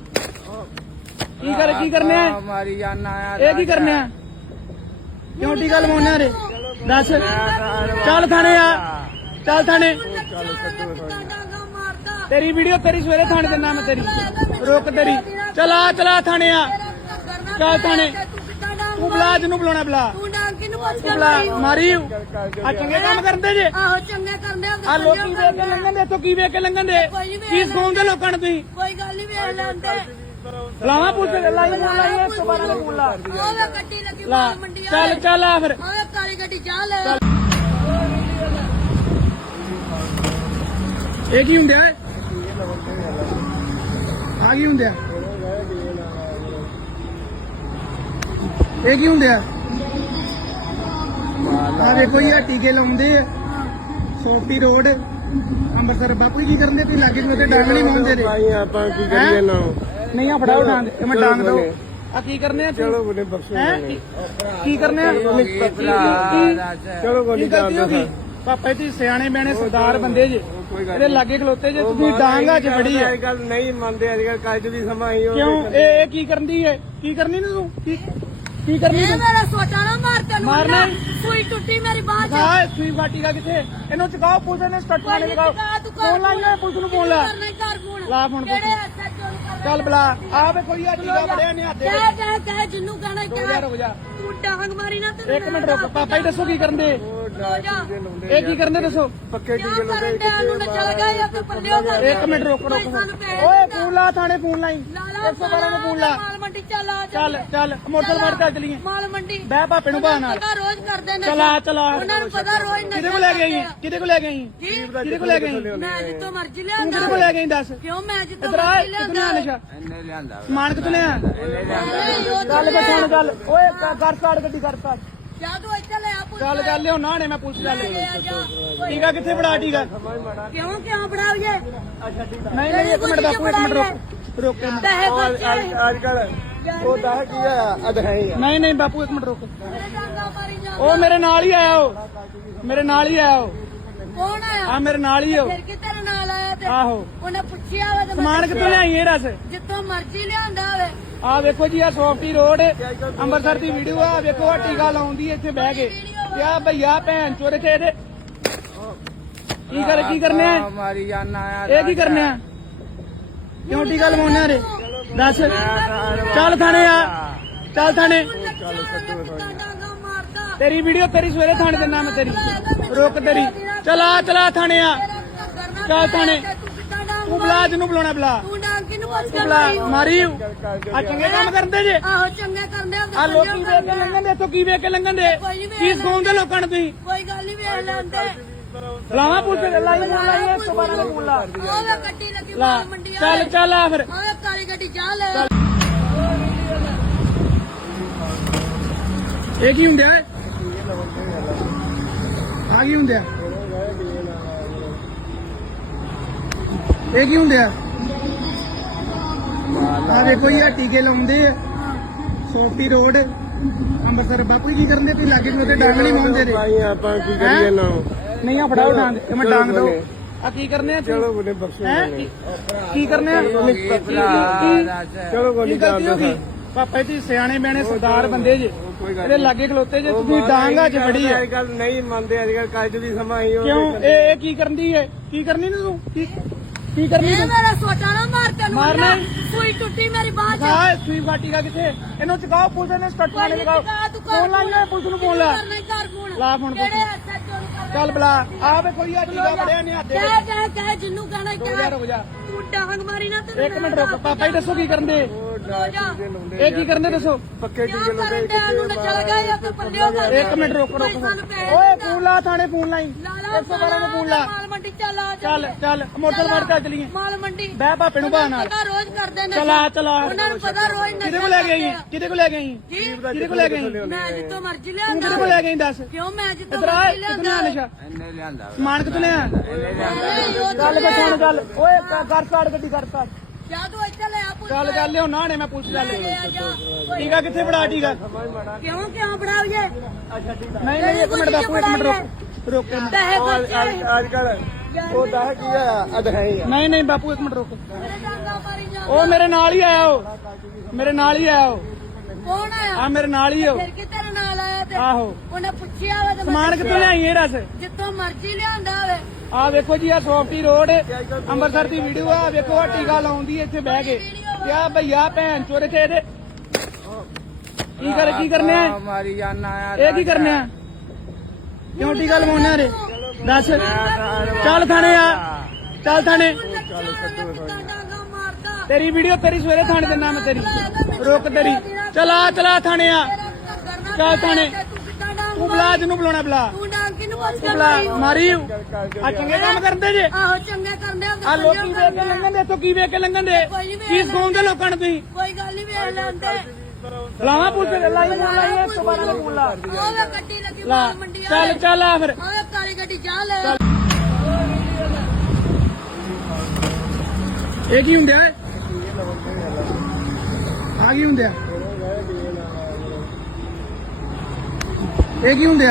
Speaker 1: ਕੀ ਕਰਨੇ ਆ
Speaker 2: ਮਾਰੀ ਜਾਨਾ ਆ
Speaker 1: ਇਹ ਕੀ ਕਰਨੇ ਆ ਕਿਉਂ ਟੀਕਾ ਲਵਾਉਣੇ ਰੇ ਦੱਸ ਚੱਲ ਥਾਣੇ ਆ ਚੱਲ ਥਾਣੇ
Speaker 3: ਡਾਂਗਾ ਮਾਰਦਾ
Speaker 1: ਤੇਰੀ ਵੀਡੀਓ ਤੇਰੀ ਸਵੇਰੇ ਥਾਣੇ ਦੇ ਨਾਮ ਤੇਰੀ ਰੁਕ ਤੇਰੀ ਚਲਾ ਥਾਣੇ ਆ ਚੱਲ ਥਾਣੇ ਤੂੰ ਬੁਲਾ ਜਿਹਨੂੰ ਬੁਲਾਉਣਾ ਬੁਲਾ
Speaker 3: ਤੂੰ ਡਾਂਗ ਕਿਨੂੰ ਪੁੱਛ ਕੇ
Speaker 1: ਤੂੰ ਬੁਲਾ ਮਾਰੀ ਆ ਚੰਗੇ ਕੰਮ ਕਰਦੇ ਜੇ
Speaker 3: ਆਹੋ ਚੰਗੇ ਕਰਦੇ ਆ
Speaker 1: ਆ ਲੋਕੀ ਵੇਖ ਕੇ ਲੰਘਣ ਦੇ ਇੱਥੋਂ ਕੀ ਵੇਖ ਕੇ ਲੰਘਣ ਦੇ ਕੀ ਸਿਖਾਉਂਦੇ ਲੋਕਾਂ ਨੂੰ ਤੁਸੀਂ
Speaker 3: ਕੋਈ ਗੱਲ ਨਹੀਂ ਵੇਖ ਲੈਂਦੇ
Speaker 1: ਲਾਵਾ ਪੁੱਛ ਲਾਈ ਇਸ ਤੋਂ ਬਾਅਦ ਫੋਨ ਲਾ
Speaker 3: ਉਹ ਵੇ ਗੱਡੀ ਲੱਗੀ
Speaker 1: ਲਾ
Speaker 3: ਮਾਲ ਮੰਡੀ ਆ
Speaker 1: ਚੱਲ ਆ ਫਿਰ
Speaker 3: ਉਹ ਕਾਲੀ ਗੱਡੀ ਜਾ ਲੈ
Speaker 1: ਇਹ ਕੀ ਹੁੰਦਾ ਹੈ ਆ ਕੀ ਹੁੰਦਾ ਇਹ ਕੀ ਹੁੰਦਾ ਆ ਦੇਖੋ ਜੀ ਆ ਟੀਕੇ ਲਾਉਂਦੇ ਆ ਸੌਫਟੀ ਰੋਡ ਅੰਮ੍ਰਿਤਸਰ ਬਾਪੂ ਜੀ ਕੀ ਕਰਨ ਦੇ ਤੁਸੀਂ ਲਾਗੇ ਨੂੰ ਤੇ ਡਾਂਗ ਨਹੀਂ ਮਾਉਂਦੇ
Speaker 2: ਭਾਈ ਆਪਾਂ ਕੀ ਕਰੀਏ ਨਾ
Speaker 1: ਨਹੀਂ ਆ ਫੜਾਓ ਡਾਂਗ ਇਹ ਮੈਂ ਡਾਂਗ ਦੋ ਆ ਕੀ ਕਰਨੇ ਆ
Speaker 2: ਚਲੋ ਉਹਨੇ ਬਖਸ਼ੋ
Speaker 1: ਕੀ ਕਰਨੇ ਆ
Speaker 2: ਚਲੋ ਕੋਈ
Speaker 1: ਕੀ ਗਲਤੀ ਹੋ ਗਈ ਪਾਪਾ ਜੀ ਸਿਆਣੇ ਬਿਆਣੇ ਸਰਦਾਰ ਬੰਦੇ ਜੇ ਇਹਦੇ ਲਾਗੇ ਖਲੋਤੇ ਜੇ ਤੁਸੀਂ ਡਾਂਗਾ ਚ ਫੜੀ ਆ
Speaker 2: ਅੱਜ ਕੱਲ ਨਹੀਂ ਮੰਨਦੇ ਅੱਜ ਕੱਲ ਕੱਜ ਦੀ ਸਮਾਂ ਹੀ
Speaker 1: ਕਿਉਂ ਇਹ ਕੀ ਕਰਨਦੀ ਹੈ ਕੀ ਕਰਨੀ ਨੀ ਤੂੰ ਕੀ ਕਰਨੀ
Speaker 3: ਇਹ
Speaker 1: ਤੂੰ
Speaker 3: ਮੇਰਾ ਸੋਚਾ ਨਾ ਮਾਰ ਤੈਨੂੰ
Speaker 1: ਮਾਰਨਾ
Speaker 3: ਸੂਈ ਟੁੱਟੀ ਮੇਰੀ ਬਾਹ ਚ
Speaker 1: ਕਾ ਸੂਈ ਬਾਟੀ ਦਾ ਕਿੱਥੇ ਇਹਨੂੰ ਚਕਾਓ ਪੁਲਿਸ ਨੇ ਸਟੱਟ ਮਾਰੇ ਲਗਾਓ ਫੋਨ ਲਾਈਏ ਪੁਲਿਸ ਨੂੰ ਫੋਨ ਲਾ
Speaker 3: ਕਰਨਾ ਹੀ ਘਰ ਫੋਨ
Speaker 1: ਲਾ ਫੋਨ
Speaker 3: ਕਿਹੜੇ ਹੱਥਾਂ ਚੋਂ ਕਰਨਾ
Speaker 1: ਚੱਲ ਬਲਾ ਆ ਵੇ ਕੋਈ ਆ ਟੀਕਾ ਬੜਿਆ ਨਹੀਂ ਹੱਥ ਦੇ
Speaker 3: ਕਹਿ ਜਿੰਨੂੰ ਕਹਿਣਾ
Speaker 1: ਰੁਕ ਜਾ
Speaker 3: ਤੂੰ ਡਾਂਗ ਮਾਰੀ ਨਾ ਤੈਨੂੰ
Speaker 1: ਇੱਕ ਮਿੰਟ ਰੁਕ ਪਾਪਾ ਜੀ ਦੱਸੋ ਕੀ ਕਰਨ ਦੇ
Speaker 3: ਰੋ ਜਾ
Speaker 1: ਇਹ ਕੀ ਕਰਨ ਦੇ ਦੱਸੋ
Speaker 2: ਪੱਕੇ
Speaker 3: ਕਿਉਂ ਕਰਨ ਡਿਆ ਨੂੰ ਨਾ ਚਲ ਗਿਆ ਜਾਂ ਕੋਈ ਪੱਲਿਓ ਕਰ
Speaker 1: ਇੱਕ ਮਿੰਟ ਰੁਕ ਓਏ ਫੋਨ ਲਾ ਥਾਣੇ ਫੋਨ ਲਾਈ 112 ਨੂੰ ਫੋਨ ਲਾ
Speaker 3: ਮੰਡੀ ਚੱਲ ਆ
Speaker 1: ਚੱਲ ਚੱਲ ਮੋਟਰਸਾਈਕਲ ਫੜ ਚੱਲ ਚਲੀਏ
Speaker 3: ਮਾਲ ਮੰਡੀ
Speaker 1: ਬਹਿ ਭਾਪੇ ਨੂੰ ਬਾਹ ਨਾਲ
Speaker 3: ਪਤਾ ਰੋਜ਼ ਕਰਦੇ ਨੇ
Speaker 1: ਚਲਾ ਚਲਾ
Speaker 3: ਉਹਨਾਂ ਨੂੰ ਪਤਾ ਰੋਜ਼ ਨਸ਼ਾ
Speaker 1: ਕਿਹਦੇ ਕੋਲ ਲੈ ਗਈ ਕਿਹਦੇ ਕੋਲ ਲੈ ਗਈ
Speaker 3: ਜੀ
Speaker 1: ਕਿਹਦੇ ਕੋਲ ਲੈ ਗਈ ਤੂੰ
Speaker 3: ਮੈਂ ਜਿੱਤੋਂ ਮਰਜ਼ੀ
Speaker 1: ਕਿਹਦੇ
Speaker 3: ਲਿਆਂਦਾ
Speaker 1: ਕੋਲ ਲੈ ਗਈ ਦੱਸ
Speaker 3: ਕਿਉਂ ਮੈਂ ਜਿੱਤੋਂ
Speaker 1: ਇਧਰ ਆ
Speaker 3: ਮਰਜ਼ੀ
Speaker 1: ਕਿੱਥੋਂ
Speaker 3: ਲਿਆਂਦਾ
Speaker 1: ਲਿਆ ਨਸ਼ਾ
Speaker 2: ਇਹਨੇ ਲਿਆਂਦਾ
Speaker 1: ਸਮਾਨ ਕਿੱਥੋਂ ਲਿਆ ਚੱਲ ਬਸ ਹੁਣ ਚੱਲ ਓਏ ਕਰ ਸਾੜ ਗੱਡੀ ਕਰ ਸਾੜ
Speaker 3: ਜਾ ਤੂੰ ਇੱਥੇ ਲੈ ਆ ਪੁੱਤ
Speaker 1: ਚੱਲ ਚੱਲ ਲਿਓ ਨਾ ਨੇ ਮੈਂ ਪੁਲਿਸ ਚੱਲ ਟੀਕਾ ਕਿੱਥੇ ਫੜਾ ਟੀਕਾ
Speaker 3: ਕਿਉਂ ਬੜਾਵੀਏ
Speaker 1: ਨਹੀਂ ਨਹੀਂ ਇੱਕ ਮਿੰਟ ਬਾਪੂ ਇੱਕ ਮਿੰਟ ਰੁਕ ਰੁਕ ਇੱਕ ਮਿੰਟ।
Speaker 3: ਪੈਸੇ ਖਰਚੇ
Speaker 2: ਅੱਜ ਕੱਲ ਉਹ ਦਾ ਕੀ ਆ ਅਧ ਹੈ ਹੀ ਆ।
Speaker 1: ਨਹੀਂ ਨਹੀਂ ਬਾਪੂ ਇੱਕ ਮਿੰਟ ਰੁਕ
Speaker 3: ਮੇਰੇ ਡਾਂਗਾ ਮਾਰੀ ਜਾ
Speaker 1: ਉਹ ਮੇਰੇ ਨਾਲ ਹੀ ਆਇਆ ਉਹ ਮੇਰੇ ਨਾਲ ਹੀ ਆਇਆ ਉਹ
Speaker 3: ਕੌਣ ਆਇਆ
Speaker 1: ਆ ਮੇਰੇ ਨਾਲ ਹੀ ਉਹ
Speaker 3: ਫਿਰ ਕਿ ਤੇਰੇ ਨਾਲ ਆਇਆ ਤੇ
Speaker 1: ਆਹੋ
Speaker 3: ਉਹਨੇ ਪੁੱਛਿਆ ਵਾ ਤੇ ਮੈਂ
Speaker 1: ਸਮਾਨ ਕਿੱਥੋਂ ਲਿਆਈ ਇਹ ਦੱਸ
Speaker 3: ਜਿੱਤੋਂ ਮਰਜ਼ੀ ਲਿਆਂਦਾ ਹੋਵੇ
Speaker 1: ਆ ਵੇਖੋ ਜੀ ਆ ਸੌਫਟੀ ਰੋਡ ਅੰਮ੍ਰਿਤਸਰ ਦੀ ਵੀਡੀਓ ਆ ਵੇਖੋ ਆ ਟੀਕਾ ਲਾਉਂਦੀ ਇੱਥੇ ਬਹਿ ਕੇ ਤੇ ਆ ਭਈਆ ਭੈਣ ਚੋਰੇ ਤੇ ਇਹਦੇ ਕੀ ਕਰਨੇ ਆ
Speaker 2: ਮਾਰੀ ਜਾਨਾ ਆ
Speaker 1: ਇਹ ਕੀ ਕਰਨੇ ਆ ਕਿਉਂ ਟੀਕਾ ਲਵਾਉਣੇ ਆ ਰੇ ਦੱਸ ਚੱਲ ਥਾਣੇ ਆ ਚੱਲ ਥਾਣੇ
Speaker 3: ਡਾਂਗਾ ਮਾਰਦਾ
Speaker 1: ਤੇਰੀ ਵੀਡੀਓ ਤੇਰੀ ਸਵੇਰੇ ਥਾਣੇ ਦੇ ਨਾਮ ਤੇਰੀ ਰੁਕ ਤੇਰੀ ਚਲਾ ਥਾਣੇ ਆ ਚੱਲ ਥਾਣੇ ਤੂੰ ਬੁਲਾ ਜਿਹਨੂੰ ਬੁਲਾਉਣਾ ਬੁਲਾ
Speaker 3: ਤੂੰ ਡਾਂਗ ਕਿਨੂੰ ਪੁੱਛ ਕੇ
Speaker 1: ਬੁਲਾ
Speaker 3: ਮਾਰੀ
Speaker 1: ਮਾਰੀ ਆ ਚੰਗੇ ਕੰਮ ਕਰਦੇ ਜੇ
Speaker 3: ਆਹੋ ਚੰਗੇ ਕਰਦੇ ਆ
Speaker 1: ਆ ਲੋਕੀ ਵੇਖ ਕੇ ਲੰਘਣ ਦੇ ਇੱਥੋਂ ਕੀ ਵੇਖ ਕੇ ਲੰਘਣ ਦੇ ਕੀ ਸਿਖਾਉਂਦੇ ਲੋਕਾਂ ਨੂੰ ਤੁਸੀਂ
Speaker 3: ਕੋਈ ਗੱਲ ਨਹੀਂ ਵੇਖ ਲੈਂਦੇ
Speaker 1: ਲਾਵਾ ਪੁੱਛ ਲਾਈ ਇਸ ਤੋਂ ਬਾਅਦ ਫੋਨ ਲਾ
Speaker 3: ਉਹ ਵੇ ਗੱਡੀ ਲੱਗੀ
Speaker 1: ਲਾ
Speaker 3: ਮਾਲ ਮੰਡੀ ਆ
Speaker 1: ਚੱਲ ਆ ਫਿਰ
Speaker 3: ਆਹ ਕਾਲੀ ਗੱਡੀ ਜਾ ਲੈ
Speaker 1: ਇਹ ਕੀ ਹੁੰਦਾ ਹੈ ਆ ਕੀ ਹੁੰਦਾ ਇਹ ਕੀ ਹੁੰਦਾ ਆ ਦੇਖੋ ਇਹ ਟੀਕੇ ਲਾਉਂਦੇ ਆ ਸੋਫੀ ਰੋਡ ਅੰਮ੍ਰਿਤਸਰ ਬਾਪੂ ਕੀ ਕਰਦੇ ਤੁਸੀਂ ਲਾਗੇ ਨੂੰ ਤੇ ਡਾਂਗ ਨਹੀਂ ਮਾਉਂਦੇ ਰੇ
Speaker 2: ਭਾਈ ਆਪਾਂ ਕੀ ਕਰੀਏ ਨਾ
Speaker 1: ਨਹੀਂ ਆ ਫੜਾਓ ਡਾਂਗ ਇਹ ਮੈਂ ਡਾਂਗ ਦੋ ਆ ਕੀ ਕਰਨੇ ਆ
Speaker 2: ਚਲੋ ਬੋਲੇ ਬਖਸ਼ੋ
Speaker 1: ਹੈ ਕੀ ਕਰਨੇ ਆ
Speaker 2: ਚਲੋ ਗੋਲੀ
Speaker 1: ਕੀ ਗਲਤੀ ਹੋ ਗਈ ਪਾਪਾ ਜੀ ਸਿਆਣੇ ਬਿਆਣੇ ਸਰਦਾਰ ਬੰਦੇ ਜੇ ਇਹਦੇ ਲਾਗੇ ਖਲੋਤੇ ਜੇ ਤੁਸੀਂ ਡਾਂਗਾ ਚ ਫੜੀ ਹੈ
Speaker 2: ਅੱਜ ਕੱਲ ਨਹੀਂ ਮੰਨਦੇ ਅੱਜ ਕੱਲ ਕੱਜ ਦੀ ਸਮਾਂ ਹੀ
Speaker 1: ਕਿਉਂ ਇਹ ਕੀ ਕਰਨਦੀ ਹੈ ਕੀ ਕਰਨੀ ਨੀ ਤੂੰ ਕੀ ਕਰਨੀ
Speaker 3: ਇਹ
Speaker 1: ਤੂੰ
Speaker 3: ਮੇਰਾ ਸੋਟਾ ਨਾ ਮਾਰ ਤੈਨੂੰ
Speaker 1: ਮਾਰਨਾ
Speaker 3: ਸੂਈ ਟੁੱਟੀ ਮੇਰੀ ਬਾਹ ਚ
Speaker 1: ਕਾ ਸੂਈ ਫਾਟੀ ਦਾ ਕਿੱਥੇ ਇਹਨੂੰ ਚਕਾਓ ਪੁਲਿਸ ਨੇ ਸਟੱਟ ਮਾਰੇ ਲਗਾਓ ਫੋਨ ਲਾਈਏ ਪੁਲਿਸ ਨੂੰ ਫੋਨ ਲਾ
Speaker 3: ਕਰਨਾ ਘਰ ਫੋਨ
Speaker 1: ਲਾ ਫੋਨ
Speaker 3: ਕਿਹੜੇ ਹੱਥਾਂ ਚੋਂ ਕਰਨਾ
Speaker 1: ਚੱਲ ਬਲਾ ਆ ਵੇ ਕੋਈ ਆ ਟੀਕਾ ਫੜਿਆ ਨਹੀਂ ਹੱਥ ਦੇ
Speaker 3: ਕਹਿ ਜਿੰਨੂੰ ਕਹਿਣਾ
Speaker 1: ਰੁਕ ਜਾ
Speaker 3: ਤੂੰ ਡਾਂਗ ਮਾਰੀ ਨਾ ਤੈਨੂੰ
Speaker 1: ਇੱਕ ਮਿੰਟ ਰੁਕ ਪਾਪਾ ਜੀ ਦੱਸੋ ਕੀ ਕਰਦੇ
Speaker 3: ਰੋ ਜਾ
Speaker 1: ਇਹ ਕੀ ਕਰਦੇ ਦੱਸੋ
Speaker 2: ਪੱਕੇ
Speaker 3: ਕਿਉਂ ਕਰਨ ਡਿਆ ਨੂੰ ਨਚਲ ਗਏ ਇੱਕ ਪੱਲਿਓ ਕਰ
Speaker 1: ਇੱਕ ਮਿੰਟ ਰੁਕ ਓਏ ਫੋਨ ਲਾ ਥਾਣੇ ਫੋਨ ਲਾਈ
Speaker 3: ਲਾਲਾ
Speaker 1: 112 ਨੂੰ ਫੋਨ ਲਾ
Speaker 3: ਮਾਲ ਮੰਡੀ ਚੱਲ ਆ
Speaker 1: ਚੱਲ ਮੋਟਰਸਾਈਕਲ ਫੜ ਚੱਲ ਚਲੀਏ
Speaker 3: ਮਾਲ ਮੰਡੀ
Speaker 1: ਬਹਿ ਭਾਪੇ ਨੂੰ ਬਾਹ ਨਾਲ
Speaker 3: ਪਤਾ ਰੋਜ਼ ਕਰਦੇ ਨੇ
Speaker 1: ਚਲਾ
Speaker 3: ਉਹਨਾਂ ਨੂੰ ਪਤਾ ਰੋਜ਼ ਨਸ਼ਾ
Speaker 1: ਕਿਹਦੇ ਕੋਲ ਲੈ ਗਈ ਕਿਹਦੇ ਕੋਲ ਲੈ ਗਈ
Speaker 3: ਜੀ
Speaker 1: ਕਿਹਦੇ ਕੋਲ ਲੈ ਗਈ
Speaker 3: ਮੈਂ ਜਿੱਤੋਂ ਮਰਜ਼ੀ
Speaker 1: ਤੂੰ
Speaker 3: ਲਿਆਂਦਾ
Speaker 1: ਕਿਹਦੇ ਕੋਲ ਲੈ ਗਈ ਦੱਸ
Speaker 3: ਕਿਉਂ ਮੈਂ ਜਿੱਤੋਂ
Speaker 1: ਇਧਰ ਆ
Speaker 3: ਮਰਜ਼ੀ
Speaker 1: ਕਿੱਥੋਂ
Speaker 3: ਲਿਆਂਦਾ
Speaker 1: ਲਿਆ ਨਸ਼ਾ
Speaker 2: ਇਹਨੇ ਲਿਆਂਦਾ
Speaker 1: ਸਮਾਨ ਕਿੱਥੋਂ ਲਿਆ ਚੱਲ ਬਸ ਹੁਣ ਚੱਲ ਓਏ ਕਰ ਸਾੜ ਗੱਡੀ ਕਰ ਸਾੜ
Speaker 3: ਜਾ ਤੂੰ ਇੱਥੇ ਲੈ ਆ ਪੁੱਤ
Speaker 1: ਚੱਲ ਲਿਓ ਨਾ ਨੇ ਮੈਂ ਪੁਲਿਸ ਚੱਲ ਟੀਕਾ ਕਿੱਥੇ ਫੜਾ ਟੀਕਾ
Speaker 3: ਕਿਉਂ ਬੜਾਵੀਏ
Speaker 1: ਨਹੀਂ ਨਹੀਂ ਇੱਕ ਮਿੰਟ ਬਾਪੂ ਇੱਕ ਮਿੰਟ ਰੁਕ ਇੱਕ ਮਿੰਟ।
Speaker 3: ਪੈਸੇ ਖਰਚੇ
Speaker 2: ਅੱਜ ਕੱਲ ਉਹ ਦਾ ਕੀ ਆ ਅਧ ਹੈ ਹੀ ਆ।
Speaker 1: ਨਹੀਂ ਬਾਪੂ ਇੱਕ ਮਿੰਟ ਰੁਕ
Speaker 3: ਮੇਰੇ ਡਾਂਗਾ ਮਾਰੀ ਜਾ
Speaker 1: ਉਹ ਮੇਰੇ ਨਾਲ ਹੀ ਆਇਆ ਉਹ ਮੇਰੇ ਨਾਲ ਹੀ ਆਇਆ ਉਹ
Speaker 3: ਕੌਣ ਆਇਆ
Speaker 1: ਆ ਮੇਰੇ ਨਾਲ ਹੀ ਉਹ
Speaker 3: ਫਿਰ ਕਿ ਤੇਰੇ ਨਾਲ ਆਇਆ ਤੇ
Speaker 1: ਆਹੋ
Speaker 3: ਉਹਨੇ ਪੁੱਛਿਆ ਵਾ ਤੇ
Speaker 1: ਸਮਾਨ ਕਿੱਥੋਂ ਲਿਆਈ ਇਹ ਦੱਸ
Speaker 3: ਜਿੱਤੋਂ ਮਰਜ਼ੀ ਲਿਆਂਦਾ ਹੋਵੇ
Speaker 1: ਆ ਵੇਖੋ ਜੀ ਆ ਸੌਫਟੀ ਰੋਡ ਅੰਮ੍ਰਿਤਸਰ ਦੀ ਵੀਡੀਓ ਆ ਵੇਖੋ ਆ ਟੀਕਾ ਲਾਉਂਦੀ ਇੱਥੇ ਬਹਿ ਕੇ ਤੇ ਆ ਭਈਆ ਭੈਣ ਚੋਰੇ ਤੇ ਇਹਦੇ ਕੀ ਕਰਨੇ ਆ
Speaker 2: ਮਾਰੀ ਜਾਨਾ ਆ
Speaker 1: ਇਹ ਕੀ ਕਰਨੇ ਆ ਕਿਉਂ ਟੀਕਾ ਲਵਾਉਣੇ ਆ ਰੇ ਦੱਸ ਚੱਲ ਥਾਣੇ ਆ ਚੱਲ ਥਾਣੇ
Speaker 3: ਡਾਂਗਾ ਮਾਰਦਾ
Speaker 1: ਤੇਰੀ ਵੀਡੀਓ ਤੇਰੀ ਸਵੇਰੇ ਥਾਣੇ ਦੇ ਨਾਮ ਤੇਰੀ ਰੁਕ ਤੇਰੀ ਚਲਾ ਥਾਣੇ ਆ ਚੱਲ ਥਾਣੇ ਤੂੰ ਬੁਲਾ ਜਿਹਨੂੰ ਬੁਲਾਉਣਾ ਬੁਲਾ
Speaker 3: ਤੂੰ ਡਾਂਗ ਕਿਨੂੰ ਪੁੱਛ ਕੇ
Speaker 1: ਬੁਲਾ ਮਾਰੀ ਆ ਚੰਗੇ ਕੰਮ ਕਰਦੇ ਜੇ
Speaker 3: ਆਹੋ ਚੰਗੇ ਕਰਦੇ ਆ
Speaker 1: ਆ ਲੋਕੀ ਵੇਖ ਕੇ ਲੰਘਣ ਦੇ ਇੱਥੋਂ ਕੀ ਵੇਖ ਕੇ ਲੰਘਣ ਦੇ ਕੀ ਸਿਖਾਉਂਦੇ ਲੋਕਾਂ ਨੂੰ ਤੁਸੀਂ
Speaker 3: ਕੋਈ ਗੱਲ ਨਹੀਂ ਵੇਖ ਲੈਂਦੇ
Speaker 1: ਲਾਵਾ ਪੁੱਛ ਲਾਈ ਇਸ ਤੋਂ ਬਾਅਦ ਫੋਨ ਲਾ
Speaker 3: ਉਹ ਵੇ ਗੱਡੀ ਲੱਗੀ
Speaker 1: ਲਾ
Speaker 3: ਮਾਲ ਮੰਡੀ ਆ
Speaker 1: ਚੱਲ ਆ ਫਿਰ
Speaker 3: ਆਹ ਕਾਲੀ ਗੱਡੀ ਜਾ ਲੈ
Speaker 1: ਇਹ ਕੀ ਹੁੰਦਾ ਹੈ ਆ ਕੀ ਹੁੰਦਾ ਇਹ ਕੀ ਹੁੰਦਾ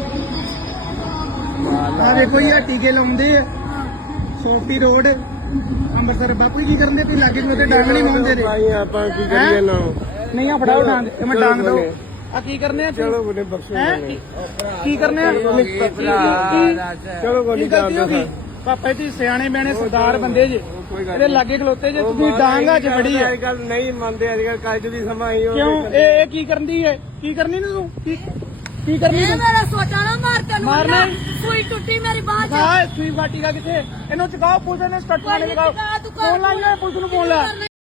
Speaker 1: ਆ ਦੇਖੋ ਇਹ ਟੀਕੇ ਲਾਉਂਦੇ ਆ ਸੋਫੀ ਰੋਡ ਅੰਮ੍ਰਿਤਸਰ ਬਾਪੂ ਕੀ ਕਰਦੇ ਤੁਸੀਂ ਲਾਗੇ ਨੂੰ ਤੇ ਡਾਂਗ ਨਹੀਂ ਮਾਉਂਦੇ ਰੇ
Speaker 2: ਭਾਈ ਆਪਾਂ ਕੀ ਕਰੀਏ ਨਾ
Speaker 1: ਨਹੀਂ ਆ ਫੜਾਓ ਡਾਂਗ ਇਹ ਮੈਂ ਡਾਂਗ ਦੋ ਆ ਕੀ ਕਰਨੇ ਆ
Speaker 2: ਚਲੋ ਬੋਲੇ ਬਖਸ਼ੋ
Speaker 1: ਕੀ ਕਰਨੇ ਆ
Speaker 2: ਚਲੋ ਗੋਲੀ
Speaker 1: ਕੀ ਗਲਤੀ ਹੋ ਗਈ ਪਾਪਾ ਜੀ ਸਿਆਣੇ ਬਿਆਣੇ ਸਰਦਾਰ ਬੰਦੇ ਜੇ ਇਹਦੇ ਲਾਗੇ ਖਲੋਤੇ ਜੇ ਤੁਸੀਂ ਡਾਂਗਾ ਚ ਫੜੀ ਹੈ
Speaker 2: ਅੱਜ ਕੱਲ ਨਹੀਂ ਮੰਨਦੇ ਅੱਜ ਕੱਲ ਕੱਜ ਦੀ ਸਮਾਂ ਹੀ
Speaker 1: ਕਿਉਂ ਇਹ ਕੀ ਕਰਨਦੀ ਹੈ ਕੀ ਕਰਨੀ ਨੀ ਤੂੰ ਕੀ ਕਰਨੀ
Speaker 3: ਇਹ
Speaker 1: ਤੂੰ
Speaker 3: ਮੇਰਾ ਸੋਟਾ ਨਾ ਮਾਰ ਤੈਨੂੰ
Speaker 1: ਮਾਰਨਾ
Speaker 3: ਸੂਈ ਟੁੱਟੀ ਮੇਰੀ ਬਾਹ ਚ
Speaker 1: ਕਾ ਸੂਈ ਫਾਟੀ ਦਾ ਕਿੱਥੇ ਇਹਨੂੰ ਚਕਾਓ ਪੁਲਿਸ ਨੇ ਸਟੱਟ ਮਾਰੇ ਲਗਾਓ ਫੋਨ ਲਾਈਏ ਪੁਲਿਸ ਨੂੰ ਫੋਨ ਲਾ
Speaker 3: ਕਰਨਾ